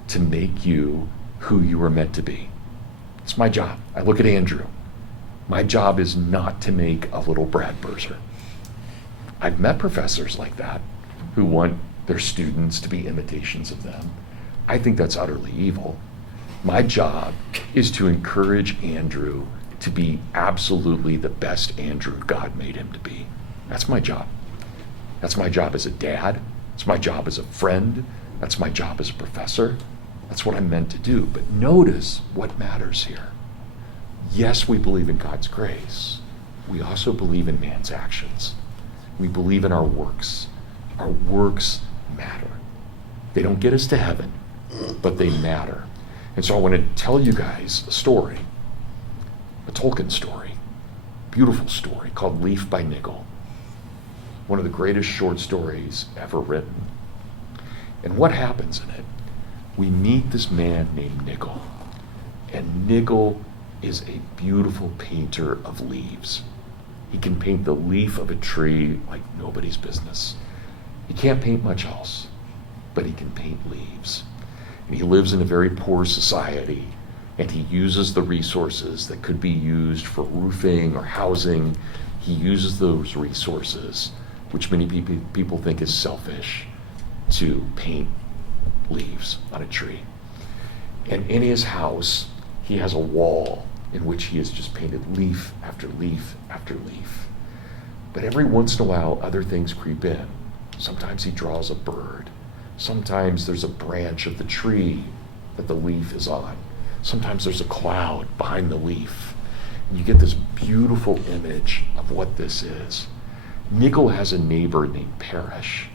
to make you who you were meant to be. It's my job. I look at Andrew. My job is not to make a little Brad Berser. I've met professors like that who want their students to be imitations of them. I think that's utterly evil. My job is to encourage Andrew to be absolutely the best Andrew God made him to be. That's my job. That's my job as a dad. It's my job as a friend. That's my job as a professor. That's what I'm meant to do. But notice what matters here. Yes, we believe in God's grace. We also believe in man's actions. We believe in our works. Our works matter. They don't get us to heaven, but they matter. And so I want to tell you guys a story, a Tolkien story, beautiful story called Leaf by Niggle. One of the greatest short stories ever written. And what happens in it? We meet this man named Niggle. And Niggle is a beautiful painter of leaves. He can paint the leaf of a tree like nobody's business. He can't paint much else, but he can paint leaves. And he lives in a very poor society, and he uses the resources that could be used for roofing or housing. He uses those resources, which many people think is selfish, to paint leaves on a tree. And in his house, he has a wall in which he has just painted leaf after leaf after leaf. But every once in a while, other things creep in. Sometimes he draws a bird. Sometimes there's a branch of the tree that the leaf is on. Sometimes there's a cloud behind the leaf. And you get this beautiful image of what this is. Niggle has a neighbor named Parrish.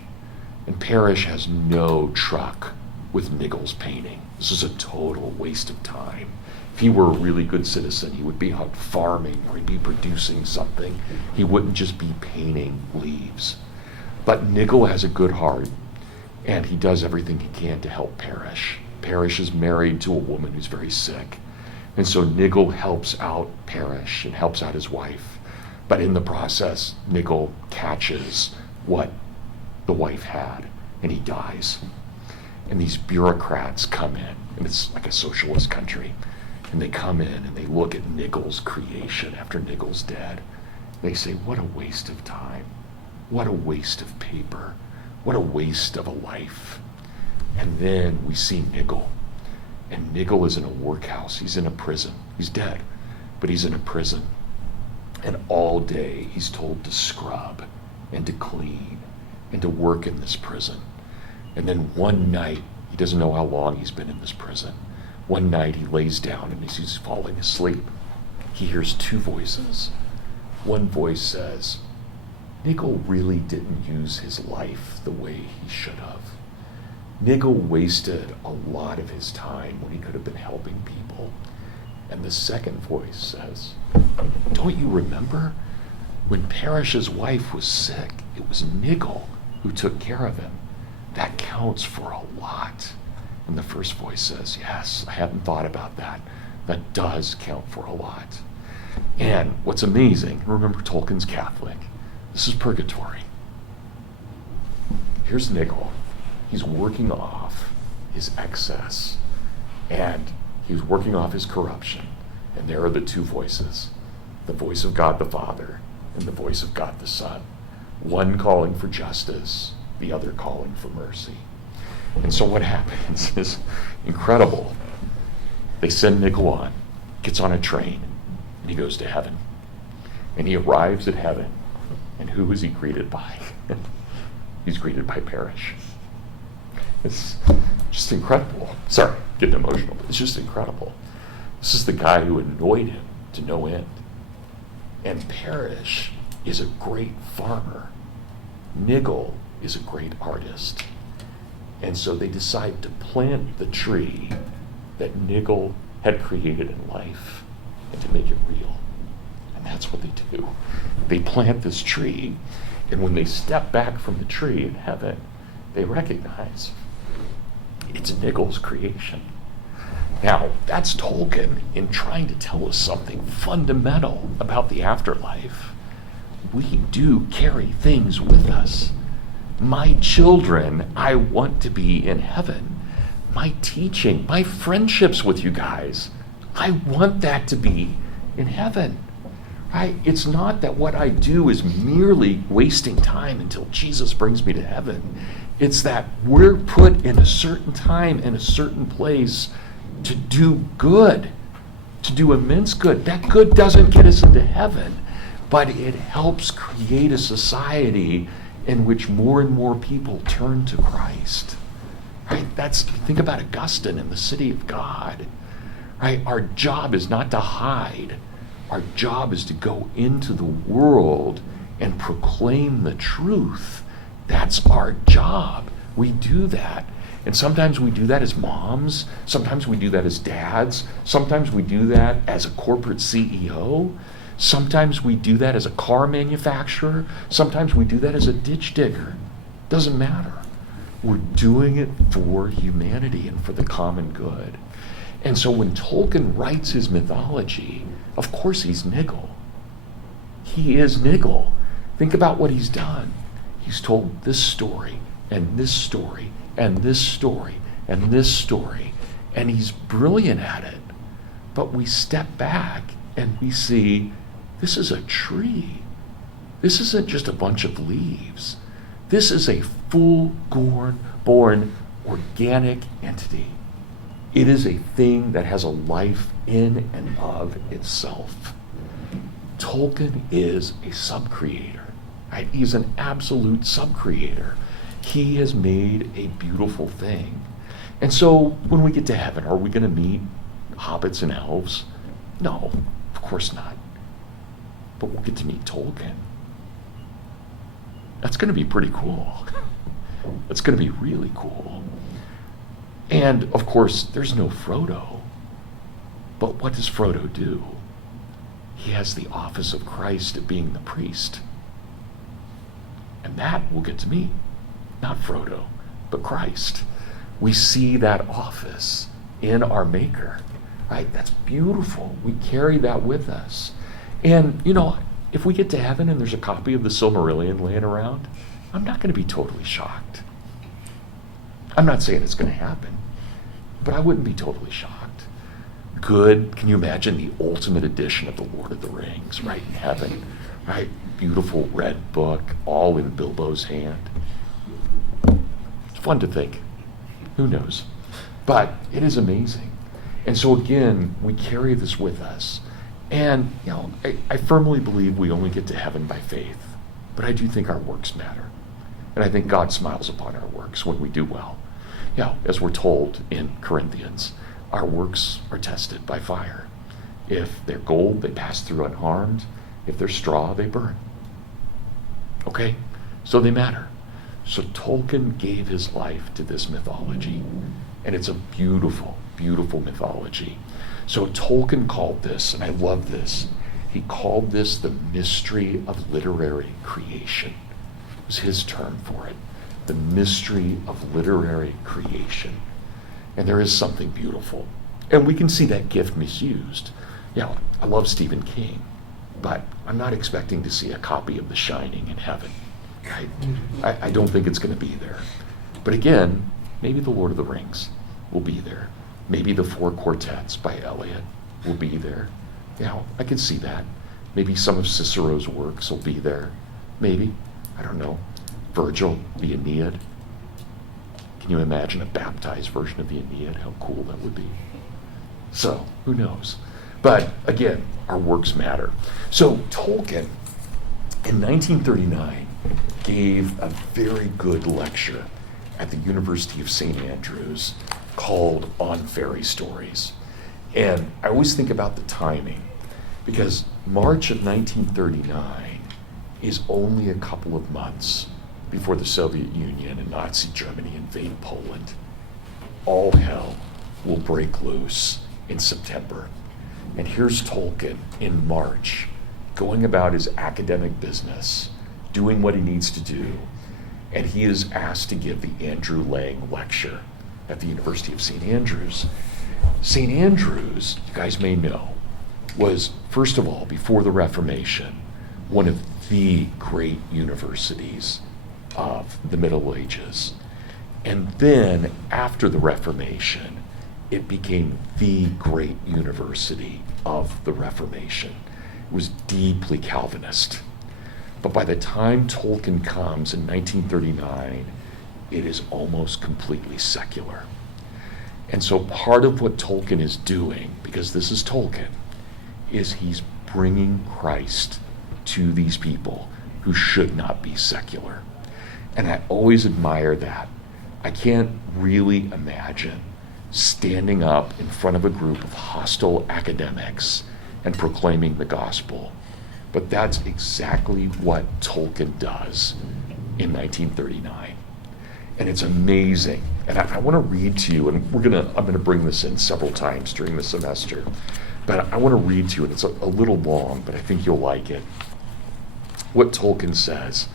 And Parrish has no truck with Niggle's painting. This is a total waste of time. If he were a really good citizen, he would be out farming or he'd be producing something. He wouldn't just be painting leaves. But Niggle has a good heart, and he does everything he can to help Parrish. Parrish is married to a woman who's very sick. And so Niggle helps out Parrish and helps out his wife. But in the process, Niggle catches what the wife had, and he dies. And these bureaucrats come in, and it's like a socialist country. And they come in and they look at Niggle's creation after Niggle's dead. They say, what a waste of time. What a waste of paper. What a waste of a life. And then we see Niggle. And Niggle is in a workhouse. He's in a prison. He's dead, but he's in a prison. And all day he's told to scrub and to clean and to work in this prison. And then one night, he doesn't know how long he's been in this prison. One night he lays down and as he's falling asleep, he hears 2 voices. One voice says, Niggle really didn't use his life the way he should have. Niggle wasted a lot of his time when he could have been helping people. And the second voice says, don't you remember? When Parrish's wife was sick, it was Niggle who took care of him. That counts for a lot. And the first voice says, yes, I hadn't thought about that. That does count for a lot. And what's amazing, remember Tolkien's Catholic, this is purgatory. Here's Nigel. He's working off his excess, and he's working off his corruption. And there are the two voices, the voice of God the Father and the voice of God the Son. One calling for justice, the other calling for mercy. And so what happens is incredible. They send Nigel on, gets on a train, and he goes to heaven. And he arrives at heaven, and who is he greeted by? He's greeted by Parrish. It's just incredible. Sorry, getting emotional, but it's just incredible. This is the guy who annoyed him to no end. And Parrish is a great farmer. Nigel is a great artist. And so they decide to plant the tree that Nigel had created in life and to make it real. And that's what they do. They plant this tree, and when they step back from the tree in heaven, they recognize it's Nigel's creation. Now, that's Tolkien in trying to tell us something fundamental about the afterlife. We do carry things with us. My children, I want to be in heaven. My teaching, my friendships with you guys, I want that to be in heaven. Right? It's not that what I do is merely wasting time until Jesus brings me to heaven. It's that we're put in a certain time and a certain place to do good, to do immense good. That good doesn't get us into heaven, but it helps create a society in which more and more people turn to Christ. Right? Think about Augustine in the City of God. Right? Our job is not to hide. Our job is to go into the world and proclaim the truth. That's our job. We do that. And sometimes we do that as moms. Sometimes we do that as dads. Sometimes we do that as a corporate CEO. Sometimes we do that as a car manufacturer. Sometimes we do that as a ditch digger. Doesn't matter. We're doing it for humanity and for the common good. And so when Tolkien writes his mythology, of course he's Nigel. He is Nigel. Think about what he's done. He's told this story, and this story, and this story, and this story, and he's brilliant at it. But we step back and we see this is a tree. This isn't just a bunch of leaves. This is a full-born organic entity. It is a thing that has a life in and of itself. Tolkien is a sub-creator. Right? He's an absolute sub-creator. He has made a beautiful thing. And so when we get to heaven, are we going to meet hobbits and elves? No, of course not. But we'll get to meet Tolkien. That's going to be pretty cool. That's going to be really cool. And, of course, there's no Frodo. But what does Frodo do? He has the office of Christ of being the priest. And that we'll get to meet. Not Frodo, but Christ. We see that office in our Maker. Right? That's beautiful. We carry that with us. And, if we get to heaven and there's a copy of the Silmarillion laying around, I'm not going to be totally shocked. I'm not saying it's going to happen, but I wouldn't be totally shocked. Good, can you imagine the ultimate edition of the Lord of the Rings, right in heaven, right? Beautiful red book, all in Bilbo's hand. It's fun to think. Who knows? But it is amazing. And so again, we carry this with us. And, I firmly believe we only get to heaven by faith. But I do think our works matter. And I think God smiles upon our works when we do well. As we're told in Corinthians, our works are tested by fire. If they're gold, they pass through unharmed. If they're straw, they burn. Okay? So they matter. So Tolkien gave his life to this mythology. And it's a beautiful, beautiful mythology. So Tolkien called this, and I love this, he called this the mystery of literary creation. It was his term for it, the mystery of literary creation. And there is something beautiful. And we can see that gift misused. I love Stephen King, but I'm not expecting to see a copy of The Shining in heaven. Right? I don't think it's going to be there. But again, maybe The Lord of the Rings will be there. Maybe the Four Quartets by Eliot will be there. I can see that. Maybe some of Cicero's works will be there. Maybe. I don't know. Virgil, the Aeneid. Can you imagine a baptized version of the Aeneid? How cool that would be. So, who knows? But again, our works matter. So Tolkien, in 1939, gave a very good lecture at the University of St. Andrews called On Fairy Stories. And I always think about the timing, because March of 1939 is only a couple of months before the Soviet Union and Nazi Germany invade Poland. All hell will break loose in September. And here's Tolkien in March, going about his academic business, doing what he needs to do, and he is asked to give the Andrew Lang Lecture at the University of St. Andrews. St. Andrews, you guys may know, was, first of all, before the Reformation, one of the great universities of the Middle Ages. And then, after the Reformation, it became the great university of the Reformation. It was deeply Calvinist. But by the time Tolkien comes in 1939, it is almost completely secular. And so part of what Tolkien is doing, because this is Tolkien, is he's bringing Christ to these people who should not be secular. And I always admire that. I can't really imagine standing up in front of a group of hostile academics and proclaiming the gospel. But that's exactly what Tolkien does in 1939. And it's amazing. And I want to read to you, and I'm gonna bring this in several times during the semester. But I want to read to you, and it's a little long, but I think you'll like it. What Tolkien says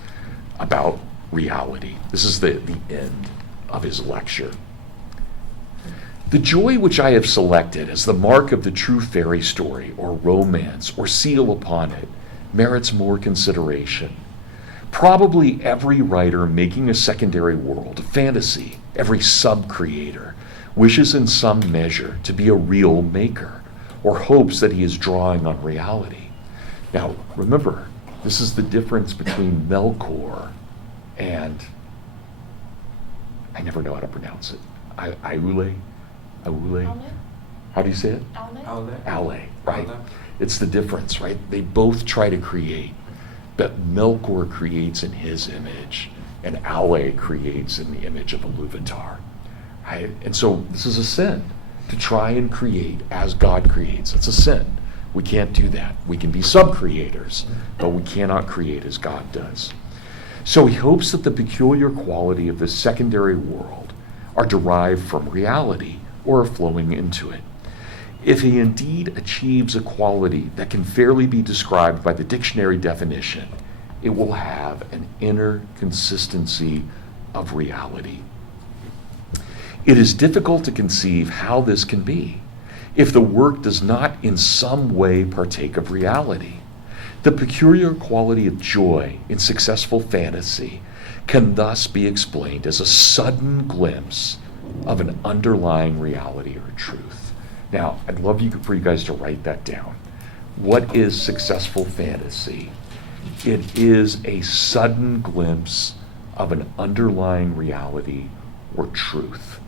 about reality. This is the end of his lecture. The joy which I have selected as the mark of the true fairy story, or romance, or seal upon it, merits more consideration. Probably every writer making a secondary world, a fantasy, every sub-creator, wishes in some measure to be a real maker, or hopes that he is drawing on reality. Now, remember, this is the difference between Melkor and, I never know how to pronounce it, Aule? Alme? How do you say it? Alme? Ale, right? It's the difference, right? They both try to create, but Melkor creates in his image, and Ale creates in the image of Iluvatar. Right? And so this is a sin, to try and create as God creates. It's a sin. We can't do that. We can be sub-creators, but we cannot create as God does. So he hopes that the peculiar quality of the secondary world are derived from reality or are flowing into it. If he indeed achieves a quality that can fairly be described by the dictionary definition, it will have an inner consistency of reality. It is difficult to conceive how this can be if the work does not in some way partake of reality. The peculiar quality of joy in successful fantasy can thus be explained as a sudden glimpse of an underlying reality or truth. Now, I'd love for you guys to write that down. What is successful fantasy? It is a sudden glimpse of an underlying reality or truth.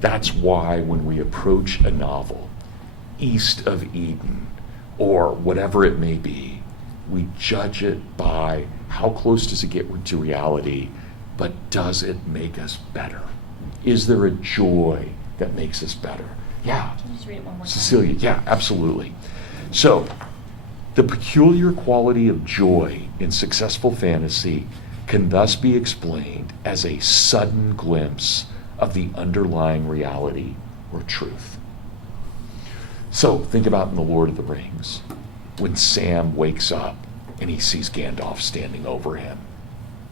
That's why when we approach a novel, East of Eden, or whatever it may be, we judge it by how close does it get to reality, but does it make us better? Is there a joy that makes us better? Yeah. Can you just read it one more time? Cecilia, yeah, absolutely. So, the peculiar quality of joy in successful fantasy can thus be explained as a sudden glimpse of the underlying reality or truth. So, think about in The Lord of the Rings, when Sam wakes up and he sees Gandalf standing over him,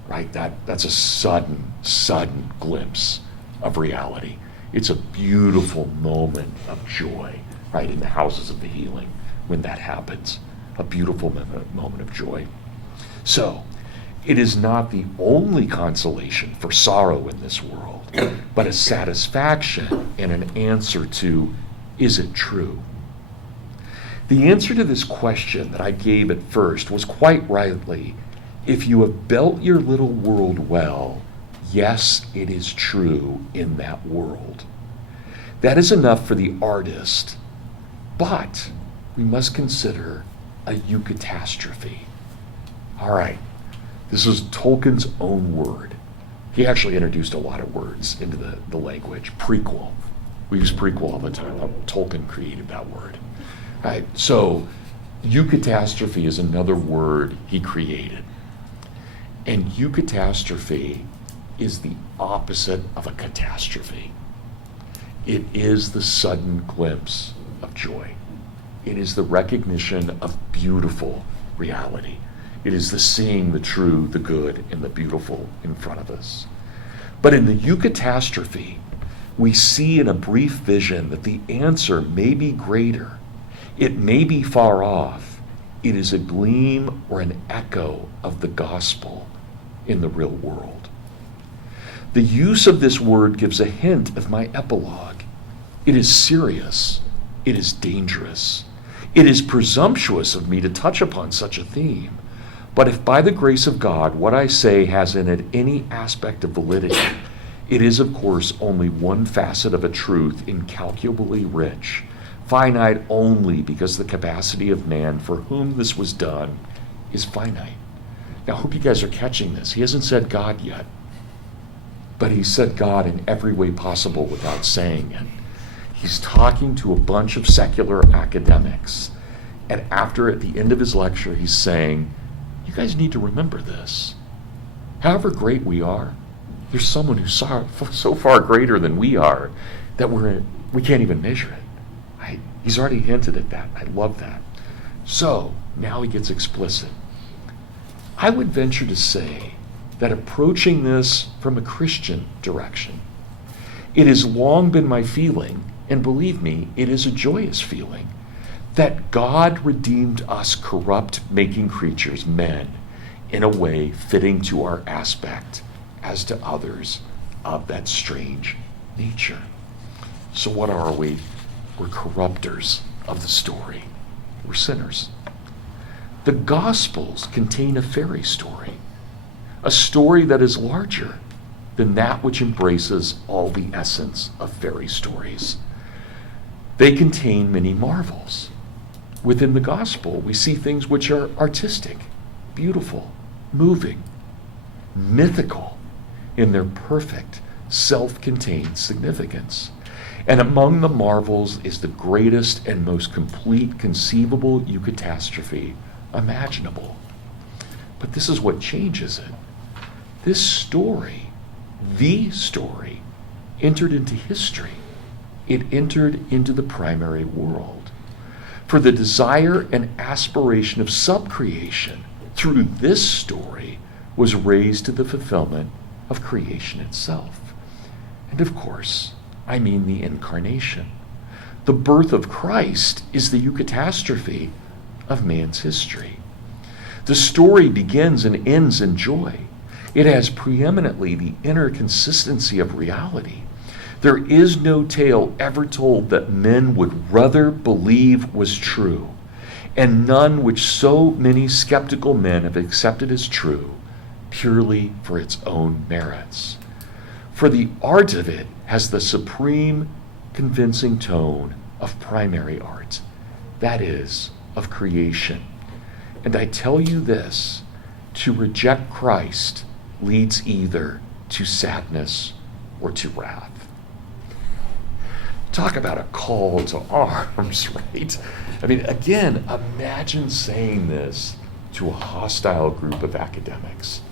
right? That's a sudden glimpse of reality. It's a beautiful moment of joy, right, in the houses of the healing when that happens. A beautiful moment of joy. So, it is not the only consolation for sorrow in this world, but a satisfaction and an answer to, is it true? The answer to this question that I gave at first was quite rightly, if you have built your little world well, yes, it is true in that world. That is enough for the artist, but we must consider a eucatastrophe. All right, this is Tolkien's own word. He actually introduced a lot of words into the language. Prequel. We use prequel all the time. Tolkien created that word. All right, so eucatastrophe is another word he created. And eucatastrophe is the opposite of a catastrophe. It is the sudden glimpse of joy. It is the recognition of beautiful reality. It is the seeing the true, the good, and the beautiful in front of us. But in the eucatastrophe, we see in a brief vision that the answer may be greater. It may be far off. It is a gleam or an echo of the gospel in the real world. The use of this word gives a hint of my epilogue. It is serious. It is dangerous. It is presumptuous of me to touch upon such a theme. But if by the grace of God what I say has in it any aspect of validity, it is of course only one facet of a truth incalculably rich, finite only because the capacity of man for whom this was done is finite. Now I hope you guys are catching this. He hasn't said God yet, but he said God in every way possible without saying it. He's talking to a bunch of secular academics, and after at the end of his lecture he's saying, you guys need to remember this. However great we are, there's someone who's so far greater than we are that we can't even measure it. He's already hinted at that. I love that. So now he gets explicit. I would venture to say that approaching this from a Christian direction, it has long been my feeling, and believe me, it is a joyous feeling, that God redeemed us corrupt making creatures, men, in a way fitting to our aspect as to others of that strange nature. So what are we? We're corrupters of the story. We're sinners. The Gospels contain a fairy story, a story that is larger than that which embraces all the essence of fairy stories. They contain many marvels. Within the gospel, we see things which are artistic, beautiful, moving, mythical in their perfect, self-contained significance. And among the marvels is the greatest and most complete conceivable eucatastrophe imaginable. But this is what changes it. This story, the story, entered into history. It entered into the primary world. For the desire and aspiration of subcreation through this story was raised to the fulfillment of creation itself. And of course, I mean the incarnation. The birth of Christ is the eucatastrophe of man's history. The story begins and ends in joy. It has preeminently the inner consistency of reality. There is no tale ever told that men would rather believe was true, and none which so many skeptical men have accepted as true, purely for its own merits. For the art of it has the supreme convincing tone of primary art, that is, of creation. And I tell you this, to reject Christ leads either to sadness or to wrath. Talk about a call to arms, right? I mean, again, imagine saying this to a hostile group of academics.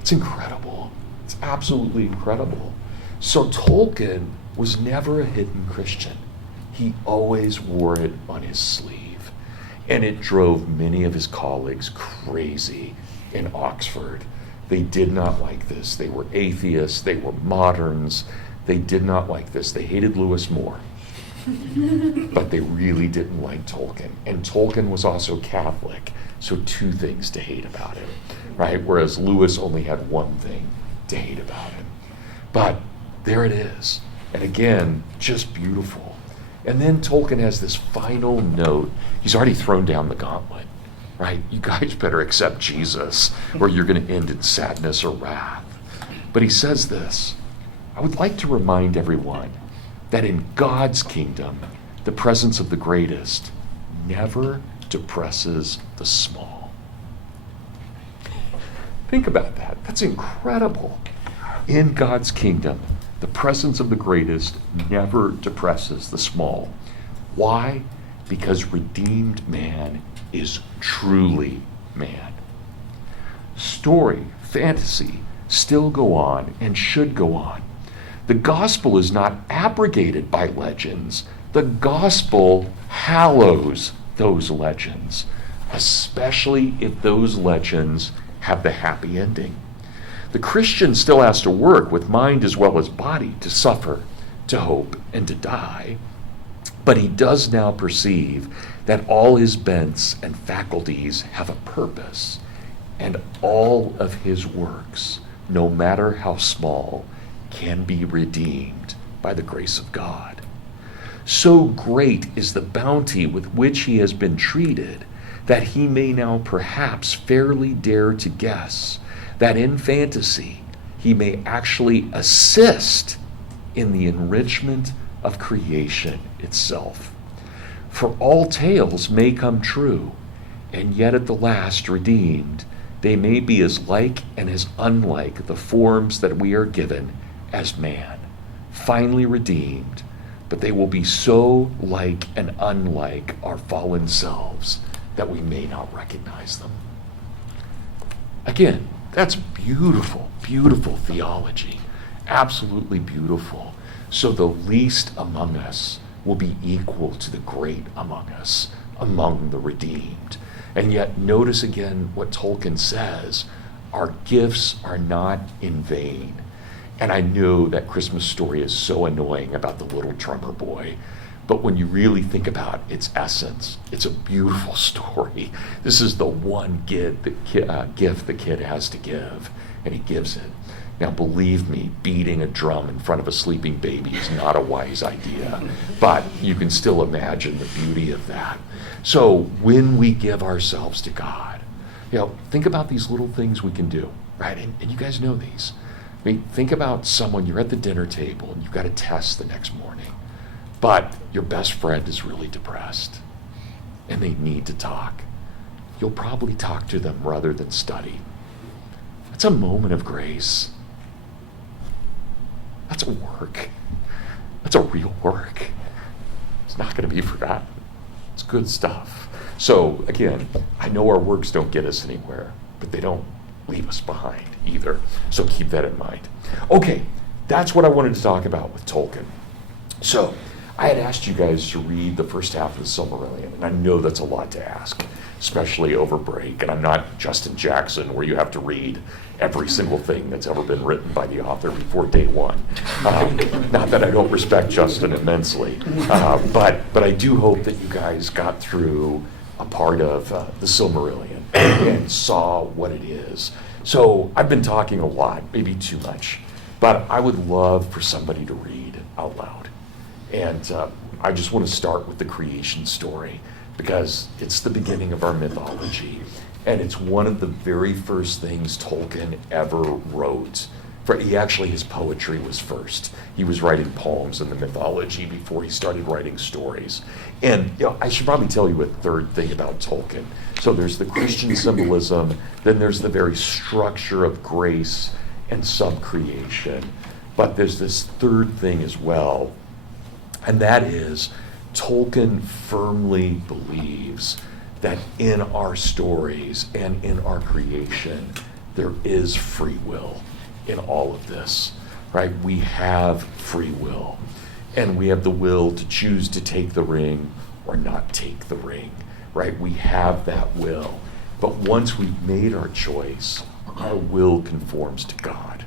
It's incredible. It's absolutely incredible. So Tolkien was never a hidden Christian. He always wore it on his sleeve. And it drove many of his colleagues crazy in Oxford. They did not like this. They were atheists. They were moderns. they did not like this. They hated Lewis more. But they really didn't like Tolkien. And Tolkien was also Catholic, so two things to hate about him, right? Whereas Lewis only had one thing to hate about him. But there it is. And again, just beautiful. And then Tolkien has this final note. He's already thrown down the gauntlet, right? You guys better accept Jesus, or you're going to end in sadness or wrath. But he says this: I would like to remind everyone that in God's kingdom, the presence of the greatest never depresses the small. Think about that. That's incredible. In God's kingdom, the presence of the greatest never depresses the small. Why? Because redeemed man is truly man. Story, fantasy, still go on and should go on. The gospel is not abrogated by legends. The gospel hallows those legends, especially if those legends have the happy ending. The Christian still has to work with mind as well as body to suffer, to hope, and to die. But he does now perceive that all his bents and faculties have a purpose, and all of his works, no matter how small, can be redeemed by the grace of God. So great is the bounty with which he has been treated that he may now perhaps fairly dare to guess that in fantasy he may actually assist in the enrichment of creation itself. For all tales may come true, and yet at the last redeemed, they may be as like and as unlike the forms that we are given as man, finally redeemed, but they will be so like and unlike our fallen selves that we may not recognize them. Again, that's beautiful, beautiful theology. Absolutely beautiful. So the least among us will be equal to the great among us, among the redeemed. And yet notice again what Tolkien says: our gifts are not in vain. And I know that Christmas story is so annoying about the little drummer boy, but when you really think about its essence, it's a beautiful story. This is the one gift the kid has to give, and he gives it. Now, believe me, beating a drum in front of a sleeping baby is not a wise idea, but you can still imagine the beauty of that. So when we give ourselves to God, think about these little things we can do, right? And you guys know these. I mean, think about someone, you're at the dinner table and you've got a test the next morning, but your best friend is really depressed and they need to talk. You'll probably talk to them rather than study. That's a moment of grace. That's a work. That's a real work. It's not going to be forgotten. It's good stuff. So again, I know our works don't get us anywhere, but they don't leave us behind either. So keep that in mind. Okay, that's what I wanted to talk about with Tolkien. So I had asked you guys to read the first half of the Silmarillion, and I know that's a lot to ask, especially over break. And I'm not Justin Jackson, where you have to read every single thing that's ever been written by the author before day one. Not that I don't respect Justin immensely, but I do hope that you guys got through a part of the Silmarillion and saw what it is. So I've been talking a lot, maybe too much, but I would love for somebody to read out loud. And I just want to start with the creation story because it's the beginning of our mythology. And it's one of the very first things Tolkien ever wrote. His poetry was first. He was writing poems in the mythology before he started writing stories. And I should probably tell you a third thing about Tolkien. So there's the Christian symbolism, then there's the very structure of grace and subcreation. But there's this third thing as well, and that is Tolkien firmly believes that in our stories and in our creation, there is free will in all of this, right? We have free will, and we have the will to choose to take the ring or not take the ring, right? We have that will. But once we've made our choice, our will conforms to God,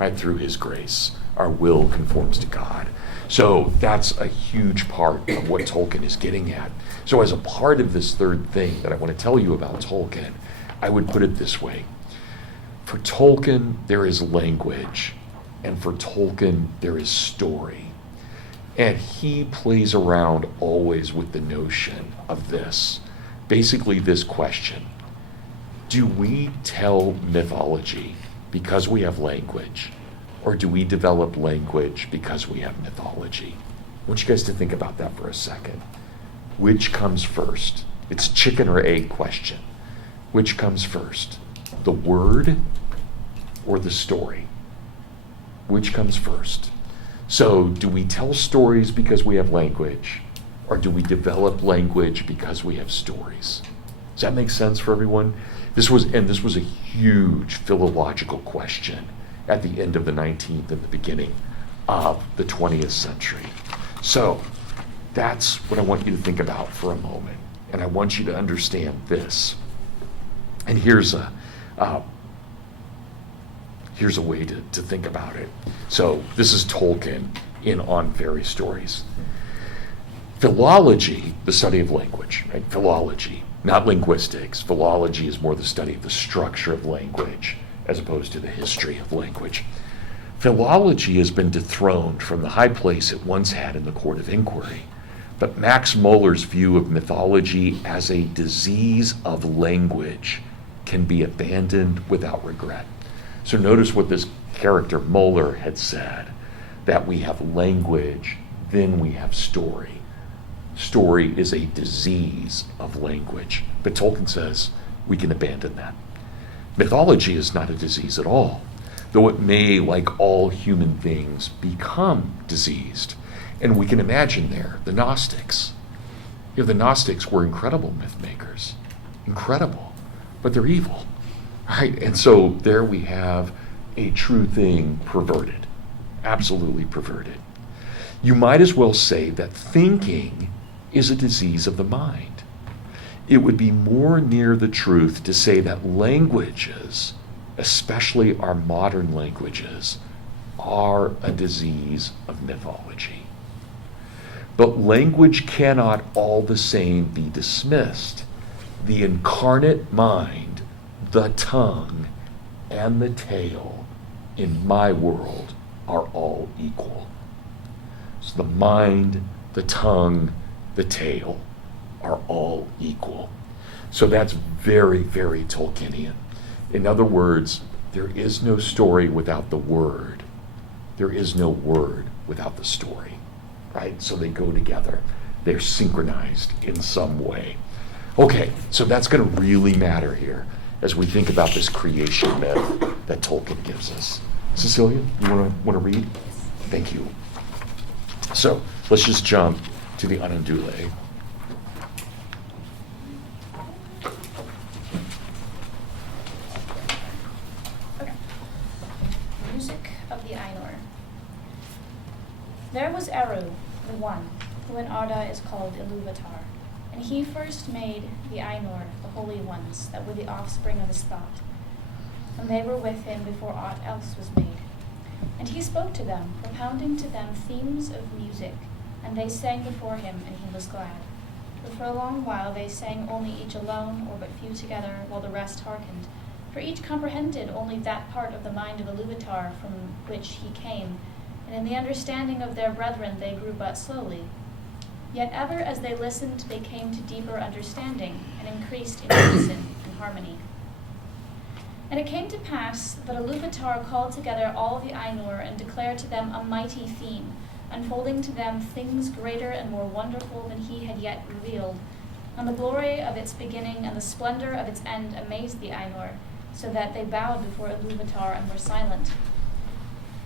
right? Through his grace, our will conforms to God. So that's a huge part of what Tolkien is getting at. So as a part of this third thing that I want to tell you about Tolkien, I would put it this way. For Tolkien, there is language, and for Tolkien, there is story. And he plays around always with the notion of this, basically this question. Do we tell mythology because we have language, or do we develop language because we have mythology? I want you guys to think about that for a second. Which comes first? It's chicken or egg question. Which comes first? The word or the story? Which comes first? So do we tell stories because we have language, or do we develop language because we have stories? Does that make sense for everyone? This was a huge philological question at the end of the 19th and the beginning of the 20th century. So that's what I want you to think about for a moment. And I want you to understand this. And here's a way to think about it. So this is Tolkien on fairy stories. Philology, the study of language, right? Philology, not linguistics. Philology is more the study of the structure of language as opposed to the history of language. Philology has been dethroned from the high place it once had in the court of inquiry. But Max Muller's view of mythology as a disease of language can be abandoned without regret. So notice what this character Muller had said, that we have language, then we have story. Story is a disease of language. But Tolkien says we can abandon that. Mythology is not a disease at all, though it may, like all human things, become diseased. And we can imagine there, the Gnostics. The Gnostics were incredible myth makers. Incredible. But they're evil. Right? And so there we have a true thing perverted. Absolutely perverted. You might as well say that thinking is a disease of the mind. It would be more near the truth to say that languages, especially our modern languages, are a disease of mythology. But language cannot all the same be dismissed. The incarnate mind, the tongue, and the tail in my world are all equal. So the mind, the tongue, the tail are all equal. So that's very, very Tolkienian. In other words, there is no story without the word. There is no word without the story, right? So they go together. They're synchronized in some way. Okay, so that's going to really matter here as we think about this creation myth that Tolkien gives us. Cecilia, you want to read? Thank you. So let's just jump to the Anandule. Okay. Music of the Ainur. There was Eru, the one, who in Arda is called Ilúvatar, and he first made the Ainur, the holy ones, that were the offspring of his thought. And they were with him before aught else was made. And he spoke to them, propounding to them themes of music, and they sang before him, and he was glad. But for a long while they sang only each alone, or but few together, while the rest hearkened. For each comprehended only that part of the mind of Ilúvatar from which he came, and in the understanding of their brethren they grew but slowly. Yet ever as they listened they came to deeper understanding, and increased in unison and harmony. And it came to pass that Ilúvatar called together all the Ainur and declared to them a mighty theme, unfolding to them things greater and more wonderful than he had yet revealed. And the glory of its beginning and the splendor of its end amazed the Ainur, so that they bowed before Ilúvatar and were silent.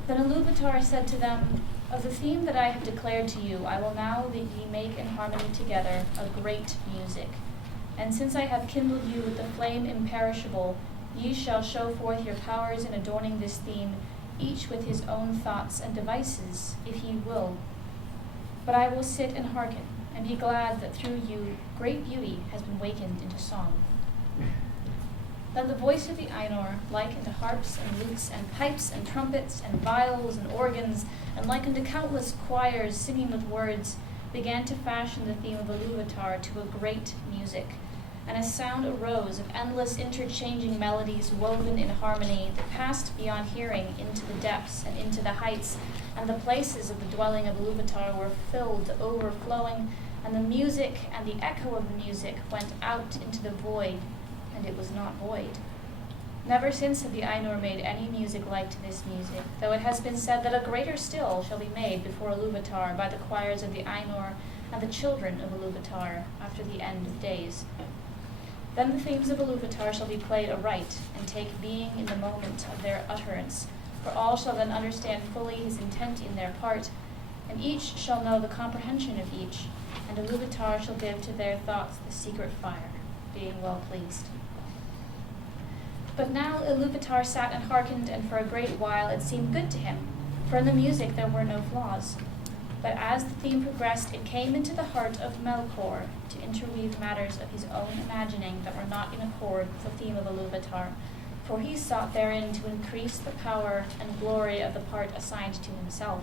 Then Ilúvatar said to them, Of the theme that I have declared to you, I will now that ye make in harmony together a great music. And since I have kindled you with the flame imperishable, ye shall show forth your powers in adorning this theme, each with his own thoughts and devices, if ye will. But I will sit and hearken, and be glad that through you great beauty has been wakened into song. Then the voice of the Ainur, like unto harps and lutes and pipes and trumpets and viols and organs, and like unto countless choirs singing with words, began to fashion the theme of Iluvatar to a great music. And a sound arose of endless interchanging melodies woven in harmony that passed beyond hearing into the depths and into the heights, and the places of the dwelling of Iluvatar were filled to overflowing, and the music and the echo of the music went out into the void, and it was not void. Never since have the Ainur made any music like to this music, though it has been said that a greater still shall be made before Iluvatar by the choirs of the Ainur and the children of Iluvatar after the end of days. Then the themes of Iluvatar shall be played aright, and take being in the moment of their utterance, for all shall then understand fully his intent in their part, and each shall know the comprehension of each, and Iluvatar shall give to their thoughts the secret fire, being well pleased. But now Iluvatar sat and hearkened, and for a great while it seemed good to him, for in the music there were no flaws. But as the theme progressed, it came into the heart of Melkor to interweave matters of his own imagining that were not in accord with the theme of Iluvatar, for he sought therein to increase the power and glory of the part assigned to himself.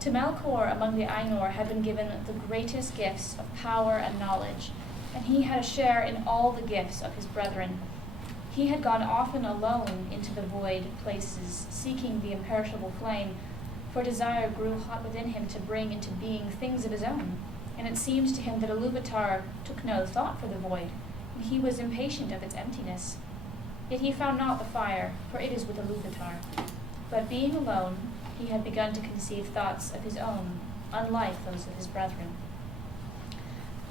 To Melkor among the Ainur had been given the greatest gifts of power and knowledge, and he had a share in all the gifts of his brethren. He had gone often alone into the void places, seeking the imperishable flame, for desire grew hot within him to bring into being things of his own, and it seemed to him that Iluvatar took no thought for the void, and he was impatient of its emptiness. Yet he found not the fire, for it is with Iluvatar. But being alone, he had begun to conceive thoughts of his own, unlike those of his brethren.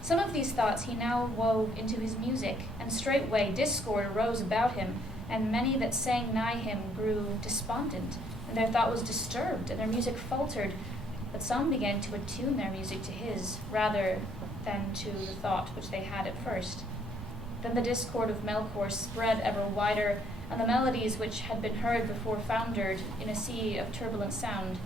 Some of these thoughts he now wove into his music, and straightway discord arose about him, and many that sang nigh him grew despondent, and their thought was disturbed, and their music faltered, but some began to attune their music to his, rather than to the thought which they had at first. Then the discord of Melkor spread ever wider, and the melodies which had been heard before foundered in a sea of turbulent sound.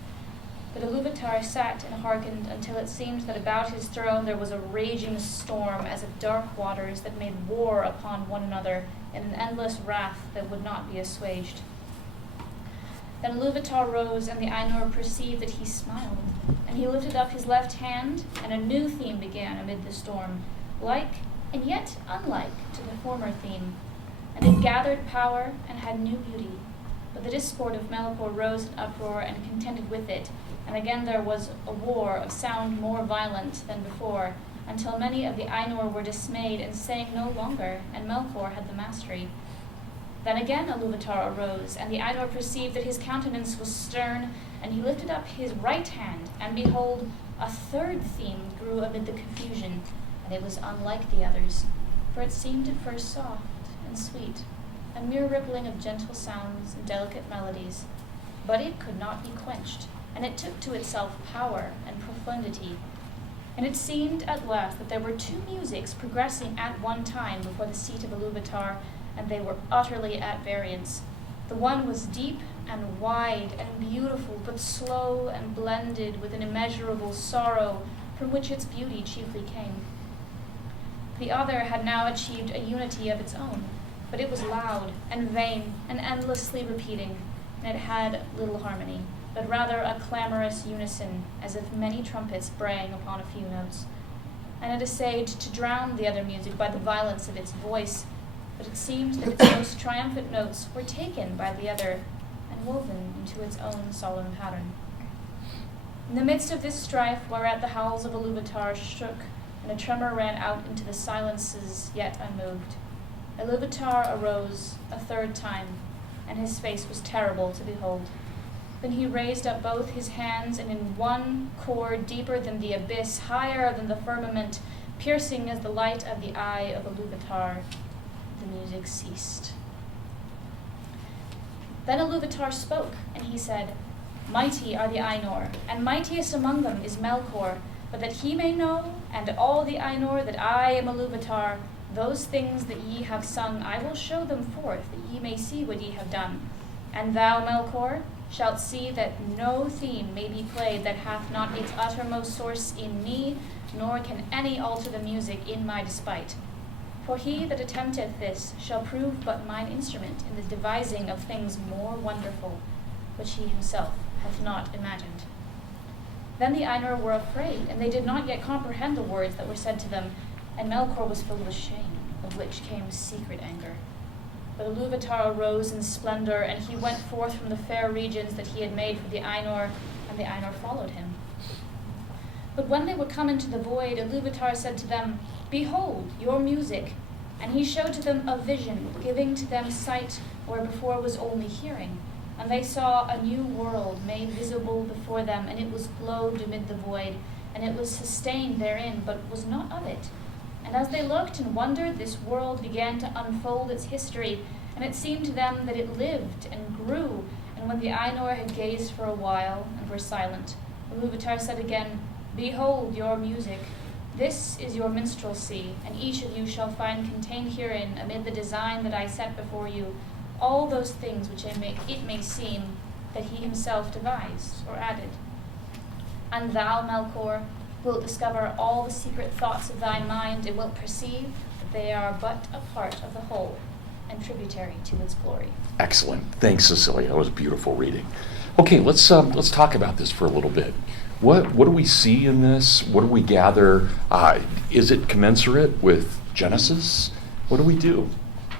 But Iluvatar sat and hearkened until it seemed that about his throne there was a raging storm as of dark waters that made war upon one another in an endless wrath that would not be assuaged. Then Iluvatar rose, and the Ainur perceived that he smiled, and he lifted up his left hand, and a new theme began amid the storm, like and yet unlike to the former theme, and it gathered power and had new beauty. But the discord of Melkor rose in uproar and contended with it, and again there was a war of sound more violent than before, until many of the Ainur were dismayed and sang no longer, and Melkor had the mastery. Then again Iluvatar arose, and the Ainur perceived that his countenance was stern, and he lifted up his right hand, and behold, a third theme grew amid the confusion, and it was unlike the others, for it seemed at first soft and sweet, a mere rippling of gentle sounds and delicate melodies. But it could not be quenched, and it took to itself power and profundity. And it seemed at last that there were two musics progressing at one time before the seat of Iluvatar, and they were utterly at variance. The one was deep and wide and beautiful, but slow and blended with an immeasurable sorrow from which its beauty chiefly came. The other had now achieved a unity of its own, but it was loud and vain and endlessly repeating, and it had little harmony, but rather a clamorous unison, as if many trumpets braying upon a few notes. And it essayed to drown the other music by the violence of its voice, but it seemed that its most triumphant notes were taken by the other and woven into its own solemn pattern. In the midst of this strife, whereat the howls of Iluvatar shook, and a tremor ran out into the silences yet unmoved, Iluvatar arose a third time, and his face was terrible to behold. Then he raised up both his hands, and in one chord deeper than the abyss, higher than the firmament, piercing as the light of the eye of Iluvatar, the music ceased. Then Iluvatar spoke, and he said, "Mighty are the Ainur, and mightiest among them is Melkor, but that he may know, and all the Ainur, that I am Iluvatar, those things that ye have sung I will show them forth, that ye may see what ye have done. And thou, Melkor, shalt see that no theme may be played that hath not its uttermost source in me, nor can any alter the music in my despite. For he that attempteth this shall prove but mine instrument in the devising of things more wonderful, which he himself hath not imagined. Then the Ainur were afraid, and they did not yet comprehend the words that were said to them, and Melkor was filled with shame, of which came secret anger. But Iluvatar arose in splendor, and he went forth from the fair regions that he had made for the Ainur, and the Ainur followed him. But when they were come into the void, Iluvatar said to them, Behold, your music. And he showed to them a vision, giving to them sight where before was only hearing. And they saw a new world made visible before them, and it was globed amid the void, and it was sustained therein, but was not of it. And as they looked and wondered, this world began to unfold its history, and it seemed to them that it lived and grew. And when the Ainur had gazed for a while and were silent, Iluvatar said again, Behold your music. This is your minstrelsy, and each of you shall find contained herein, amid the design that I set before you, all those things which it may seem that he himself devised or added. And thou, Melkor, wilt discover all the secret thoughts of thy mind, and wilt perceive that they are but a part of the whole, and tributary to its glory. Excellent. Thanks, Cecilia. That was beautiful reading. Okay, let's talk about this for a little bit. What do we see in this? What do we gather? Is it commensurate with Genesis? What do we do?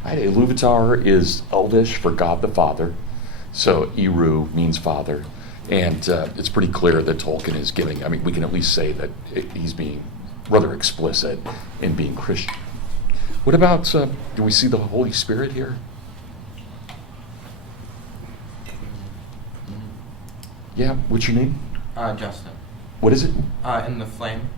Right, Iluvatar is Elvish for God the Father, so Eru means father, and it's pretty clear that Tolkien is giving, we can at least say that he's being rather explicit in being Christian. What about, do we see the Holy Spirit here? Yeah, what's your name? Justin. What is it? In the flame.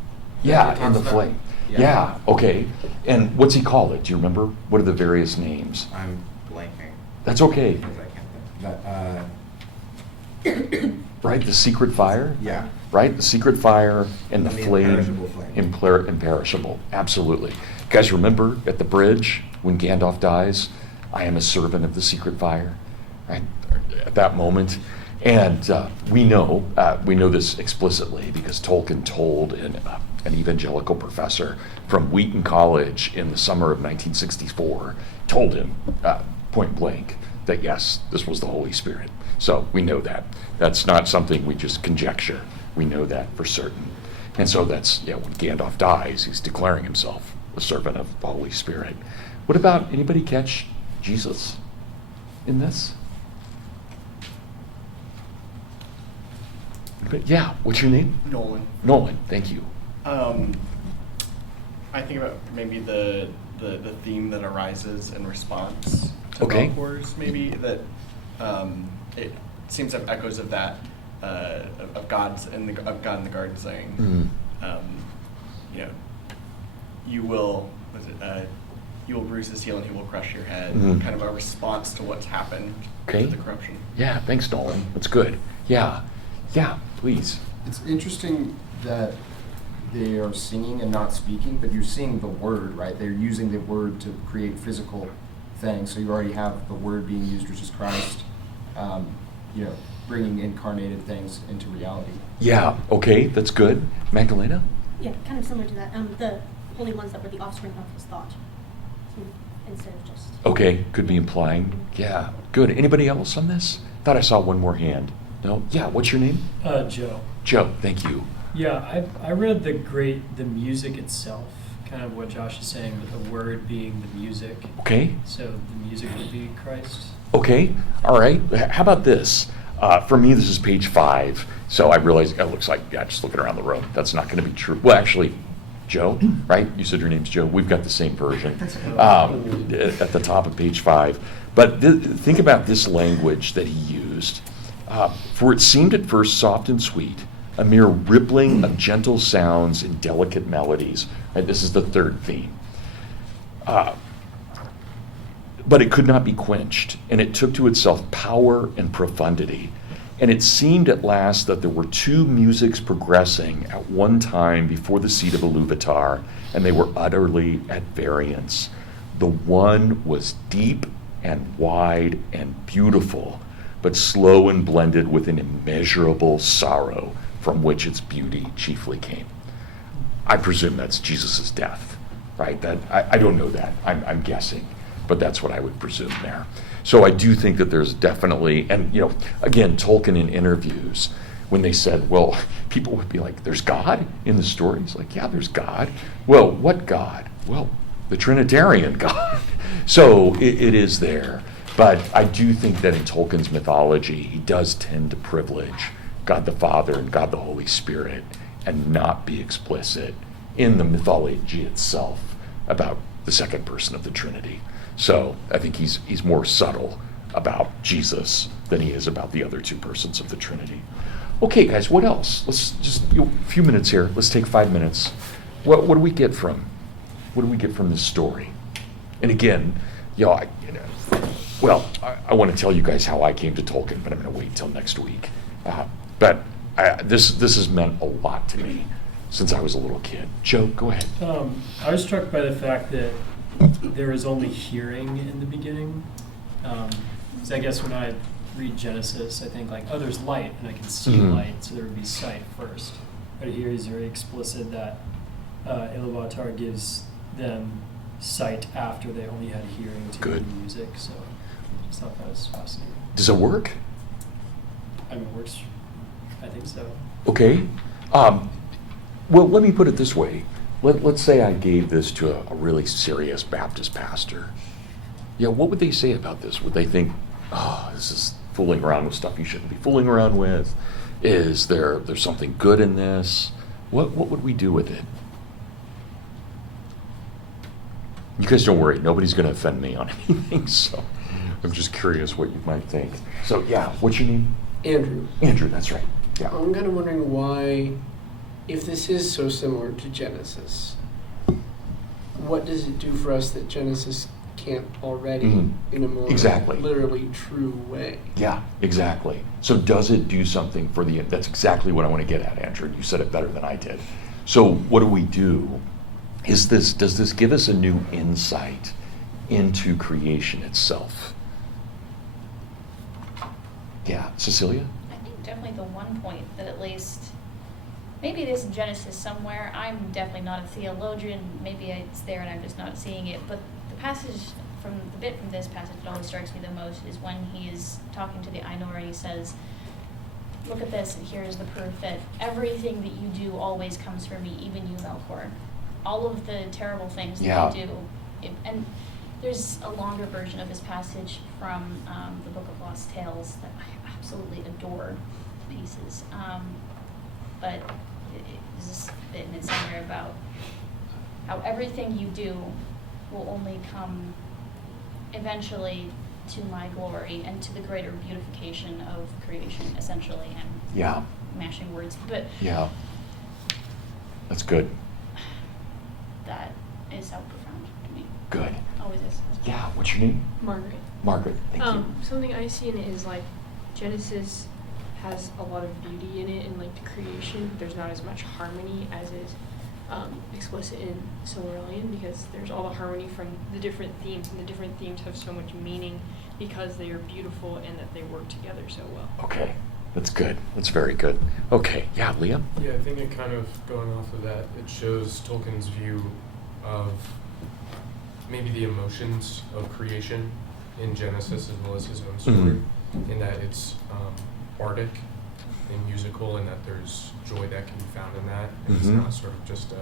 Yeah, in the Talks flame. about- Yeah, okay. And what's he call it? Do you remember? What are the various names? I'm blanking. That's okay. Because I can't think. Right, the secret fire? Yeah. Right, the secret fire and the And the flame. imperishable flame. Imperishable, absolutely. You guys remember at the bridge when Gandalf dies, I am a servant of the secret fire, right? At that moment. And we know this explicitly because Tolkien told an evangelical professor from Wheaton College in the summer of 1964, told him point blank that yes, this was the Holy Spirit. So we know that. That's not something we just conjecture. We know that for certain. And so that's, when Gandalf dies, he's declaring himself a servant of the Holy Spirit. What about, anybody catch Jesus in this? But yeah, what's your name? Nolan. Nolan, thank you. I think about maybe the theme that arises in response to Okay. Melkor's, maybe that it seems to have echoes of that of God in the garden saying, you will bruise his heel and he will crush your head. Mhm. Kind of a response to what's happened Okay. to the corruption. Yeah, thanks, Nolan. That's good. Yeah, please. It's interesting that they are singing and not speaking, but you're seeing the word, right? They're using the word to create physical things. So you already have the word being used, which is Christ, bringing incarnated things into reality. Yeah, okay, that's good. Magdalena? Yeah, kind of similar to that. The holy ones that were the offspring of his thought, so instead of just. Okay, could be implying. Yeah, good. Anybody else on this? Thought I saw one more hand. No? Yeah, what's your name? Joe. Joe, thank you. Yeah, I read the music itself, kind of what Josh is saying, with the word being the music. Okay, So the music would be Christ. okay, all right. How about this? For me, this is page 5, so I realize it looks like, just looking around the room, that's not going to be true. Well, actually, Joe, right? You said your name's Joe. We've got the same version at the top of page 5. But think about this language that he used. For it seemed at first soft and sweet, a mere rippling of gentle sounds and delicate melodies. And this is the third theme. But it could not be quenched, and it took to itself power and profundity. And it seemed at last that there were two musics progressing at one time before the seat of Iluvatar, and they were utterly at variance. The one was deep and wide and beautiful, but slow and blended with an immeasurable sorrow from which its beauty chiefly came. I presume that's Jesus' death, right? That I don't know that. I'm guessing, but that's what I would presume there. So I do think that there's definitely, and again, Tolkien in interviews, when they said, well, people would be like, there's God in the story? He's like, yeah, there's God. Well, what God? Well, the Trinitarian God. So it is there. But I do think that in Tolkien's mythology, he does tend to privilege God the Father and God the Holy Spirit and not be explicit in the mythology itself about the second person of the Trinity. So I think he's more subtle about Jesus than he is about the other two persons of the Trinity. Okay, guys, what else? Let's just a few minutes here. Let's take 5 minutes. What do we get from this story? And again, I want to tell you guys how I came to Tolkien, but I'm going to wait until next week. But this has meant a lot to me since I was a little kid. Joe, go ahead. I was struck by the fact that there is only hearing in the beginning. So I guess when I read Genesis, I think there's light, and I can see light, so there would be sight first. But here he's very explicit that Iluvatar gives them sight after they only had hearing to hear music. So I just thought that was fascinating. Does it work? I mean, it works. I think so. Okay. Well, let me put it this way. Let's say I gave this to a really serious Baptist pastor. What would they say about this? Would they think, this is fooling around with stuff you shouldn't be fooling around with? Is there's something good in this? What would we do with it? You guys don't worry. Nobody's going to offend me on anything, so I'm just curious what you might think. So, what's your name? Andrew. Andrew, that's right. Yeah. I'm kind of wondering why, if this is so similar to Genesis, what does it do for us that Genesis can't already in a more literally true way? Yeah, exactly. So does it do something for that's exactly what I want to get at, Andrew. You said it better than I did. So what do we do? Does this give us a new insight into creation itself? Yeah, Cecilia? I think definitely the one point that at least, maybe it is in Genesis somewhere. I'm definitely not a theologian. Maybe it's there and I'm just not seeing it. But the bit from this passage that always strikes me the most is when he is talking to the Ainur and he says, look at this, and here is the proof that everything that you do always comes from me, even you, Melkor. All of the terrible things that you do. And there's a longer version of this passage from the Book of Lost Tales that I absolutely adore pieces. But there's this bit in it somewhere about how everything you do will only come eventually to my glory and to the greater beautification of creation, essentially. And mashing words, but that's good. That is so profound to me. Good. Always is. Yeah. What's your name? Margaret. Margaret. Thank you. Something I see in it is Genesis has a lot of beauty in it, and the creation. There's not as much harmony as is explicit in Silmarillion, because there's all the harmony from the different themes, and the different themes have so much meaning because they are beautiful and that they work together so well. Okay. That's good. That's very good. Okay. Yeah, Liam? Yeah, I think it kind of going off of that, it shows Tolkien's view of maybe the emotions of creation in Genesis as well as his own story, in that it's bardic and musical, and that there's joy that can be found in that. And it's not sort of just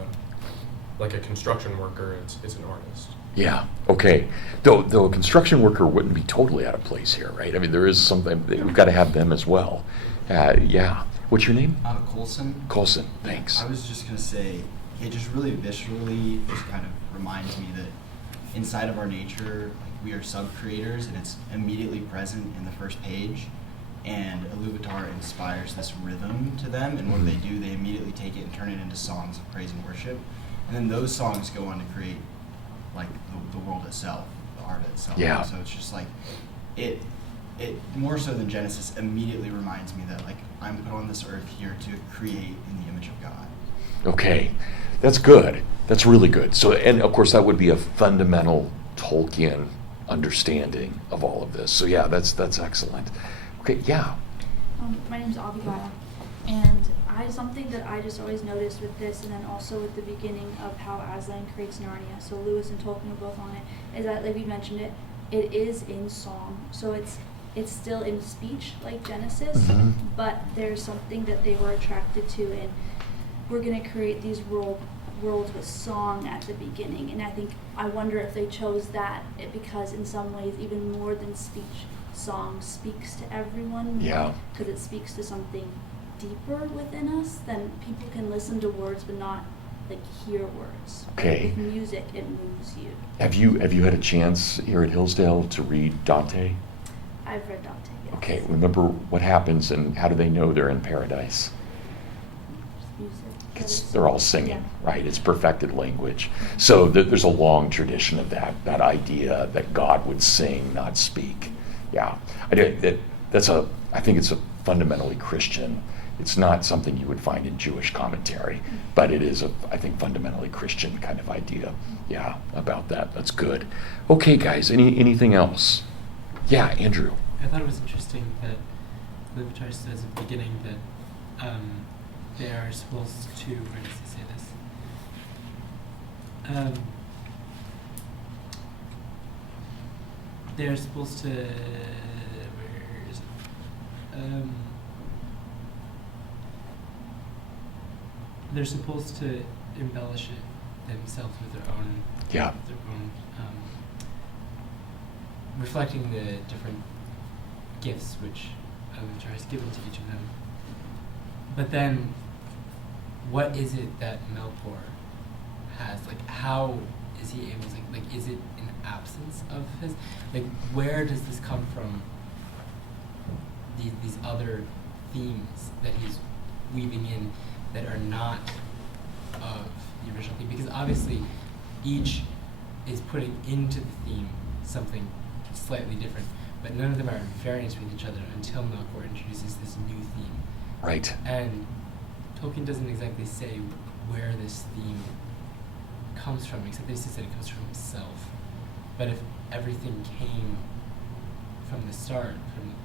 like a construction worker, it's an artist. Yeah, okay. Though a construction worker wouldn't be totally out of place here, right? I mean, there is something, we've got to have them as well. What's your name? Coulson. Coulson, thanks. I was just going to say, it just really viscerally just kind of reminds me that inside of our nature, we are sub-creators, and it's immediately present in the first page. And Iluvatar inspires this rhythm to them, and what do? They immediately take it and turn it into songs of praise and worship. And then those songs go on to create the world itself, the art itself. Yeah. So it's just it more so than Genesis immediately reminds me that I'm put on this earth here to create in the image of God. Okay, that's good. That's really good. So, and of course that would be a fundamental Tolkien understanding of all of this. So yeah, that's excellent. Okay, yeah. My name's Abigail. And something that I just always noticed with this, and then also with the beginning of how Aslan creates Narnia, so Lewis and Tolkien are both on it, is that, like we mentioned it is in song. So it's still in speech, like Genesis, Mhm. but there's something that they were attracted to, and we're going to create these worlds with song at the beginning. And I wonder if they chose that because in some ways, even more than speech, song speaks to everyone. Yeah. Because it speaks to something deeper within us than people can listen to words but not like hear words. Okay. With music, it moves you. Have you had a chance here at Hillsdale to read Dante? I've read Dante. Yes. Okay, remember what happens and how do they know they're in paradise? Just music. They're all singing, right? It's perfected language. So there's a long tradition of that idea that God would sing, not speak. Yeah, I think it's a fundamentally Christian. It's not something you would find in Jewish commentary, but it is I think fundamentally Christian kind of idea. Yeah, about that. That's good. Okay, guys. Anything else? Yeah, Andrew. I thought it was interesting that Lubitar says at the beginning that they are supposed to. Where does he say this? They're supposed to. Where is it? They're supposed to embellish it themselves with their own. Yeah. Their own, reflecting the different gifts which Lubitar has given to each of them. But then, what is it that Melkor has? Like, how is he able to, like, is it an absence of his? Like, where does this come from? These other themes that he's weaving in that are not of the original theme, because obviously each is putting into the theme something slightly different, but none of them are at variance with each other until Melkor introduces this new theme. Right. And Tolkien doesn't exactly say where this theme comes from, except they said it comes from himself. But if everything came from the start, from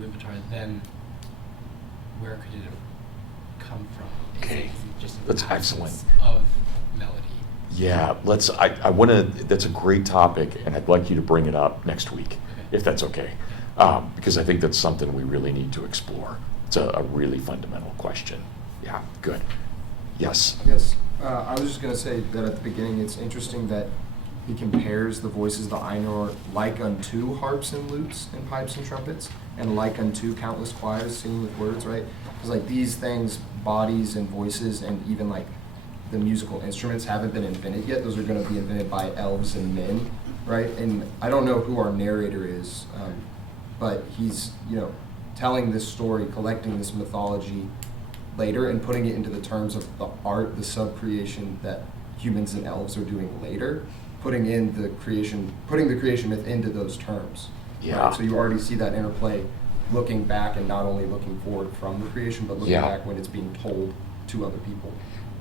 Lubitar, then where could it have come from? Okay. Is it just an That's absence excellent. of melody? Yeah, I want to, that's a great topic, and I'd like you to bring it up next week, if that's okay. Because I think that's something we really need to explore. It's a really fundamental question. Yeah, good. Yes? Yes, I was just going to say that at the beginning, it's interesting that he compares the voices of the Ainur like unto harps and lutes and pipes and trumpets, and like unto countless choirs singing with words, right? Because like these things, bodies and voices, and even like the musical instruments haven't been invented yet. Those are going to be invented by elves and men, right? And I don't know who our narrator is, but he's, telling this story, collecting this mythology later and putting it into the terms of the art, the sub-creation that humans and elves are doing later, putting the creation myth into those terms. Yeah. Right? So you already see that interplay, looking back and not only looking forward from the creation, but looking back when it's being told to other people.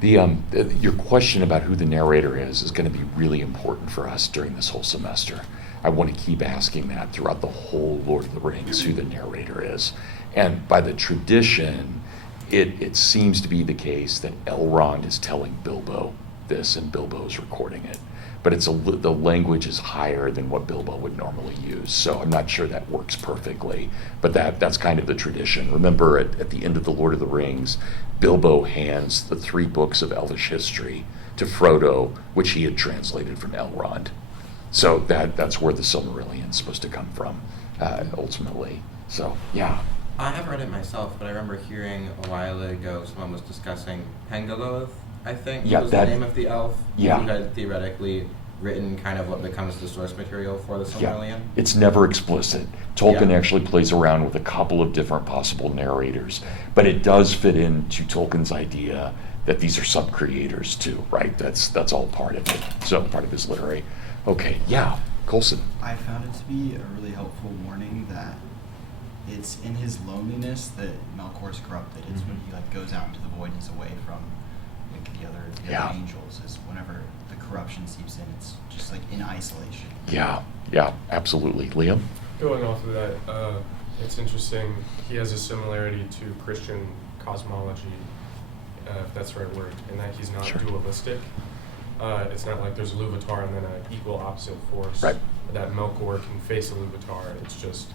Your question about who the narrator is going to be really important for us during this whole semester. I want to keep asking that throughout the whole Lord of the Rings, who the narrator is. And by the tradition, it seems to be the case that Elrond is telling Bilbo this and Bilbo's recording it. But the language is higher than what Bilbo would normally use, so I'm not sure that works perfectly. But that's kind of the tradition. Remember, at the end of the Lord of the Rings, Bilbo hands the 3 books of Elvish history to Frodo, which he had translated from Elrond. So that's where the Silmarillion's supposed to come from, ultimately. So, yeah. I haven't read it myself, but I remember hearing a while ago someone was discussing Pengaloth, I think, was the name of the elf, who had theoretically written kind of what becomes the source material for the Silmarillion. Yeah. It's never explicit. Tolkien actually plays around with a couple of different possible narrators, but it does fit into Tolkien's idea that these are sub-creators too, right? That's all part of it. So part of his literary. Okay, yeah, Colson. I found it to be a really helpful warning that it's in his loneliness that Melkor's corrupted. It's when he goes out into the void and is away from the other angels. Is whenever the corruption seeps in, it's just in isolation. Yeah, absolutely. Liam? Going off of that, it's interesting. He has a similarity to Christian cosmology, if that's the right word, in that he's not dualistic. It's not like there's a Iluvatar and then an equal opposite force. Right. That Melkor can face a Iluvatar. It's just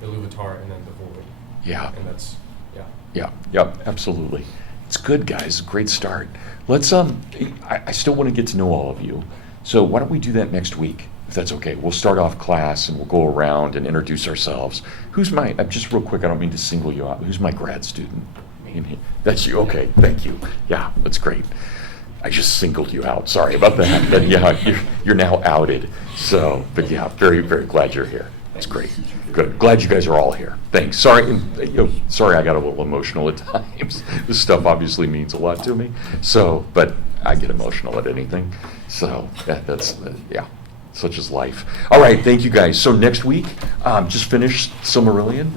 the Iluvatar and then the void. Yeah. And that's, yeah. Yeah, yep, absolutely. It's good, guys. Great start. Let's, I still want to get to know all of you. So why don't we do that next week, if that's okay? We'll start off class and we'll go around and introduce ourselves. Who's my, just real quick, I don't mean to single you out. Who's my grad student? That's you, okay, thank you. Yeah, that's great. I just singled you out, sorry about that. But yeah, you're now outed. So, but yeah, very, very glad you're here. That's great. Good. Glad you guys are all here. Thanks. Sorry, sorry I got a little emotional at times. This stuff obviously means a lot to me. So, but I get emotional at anything. So that's such is life. All right, thank you guys. So next week, just finish Silmarillion.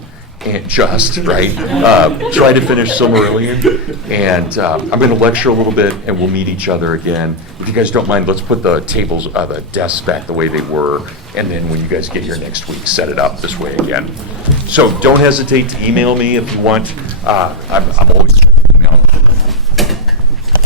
And right? Try to finish Silmarillion, and I'm going to lecture a little bit, and we'll meet each other again. If you guys don't mind, let's put the tables, the desks back the way they were, and then when you guys get here next week, set it up this way again. So don't hesitate to email me if you want. I'm always checking email.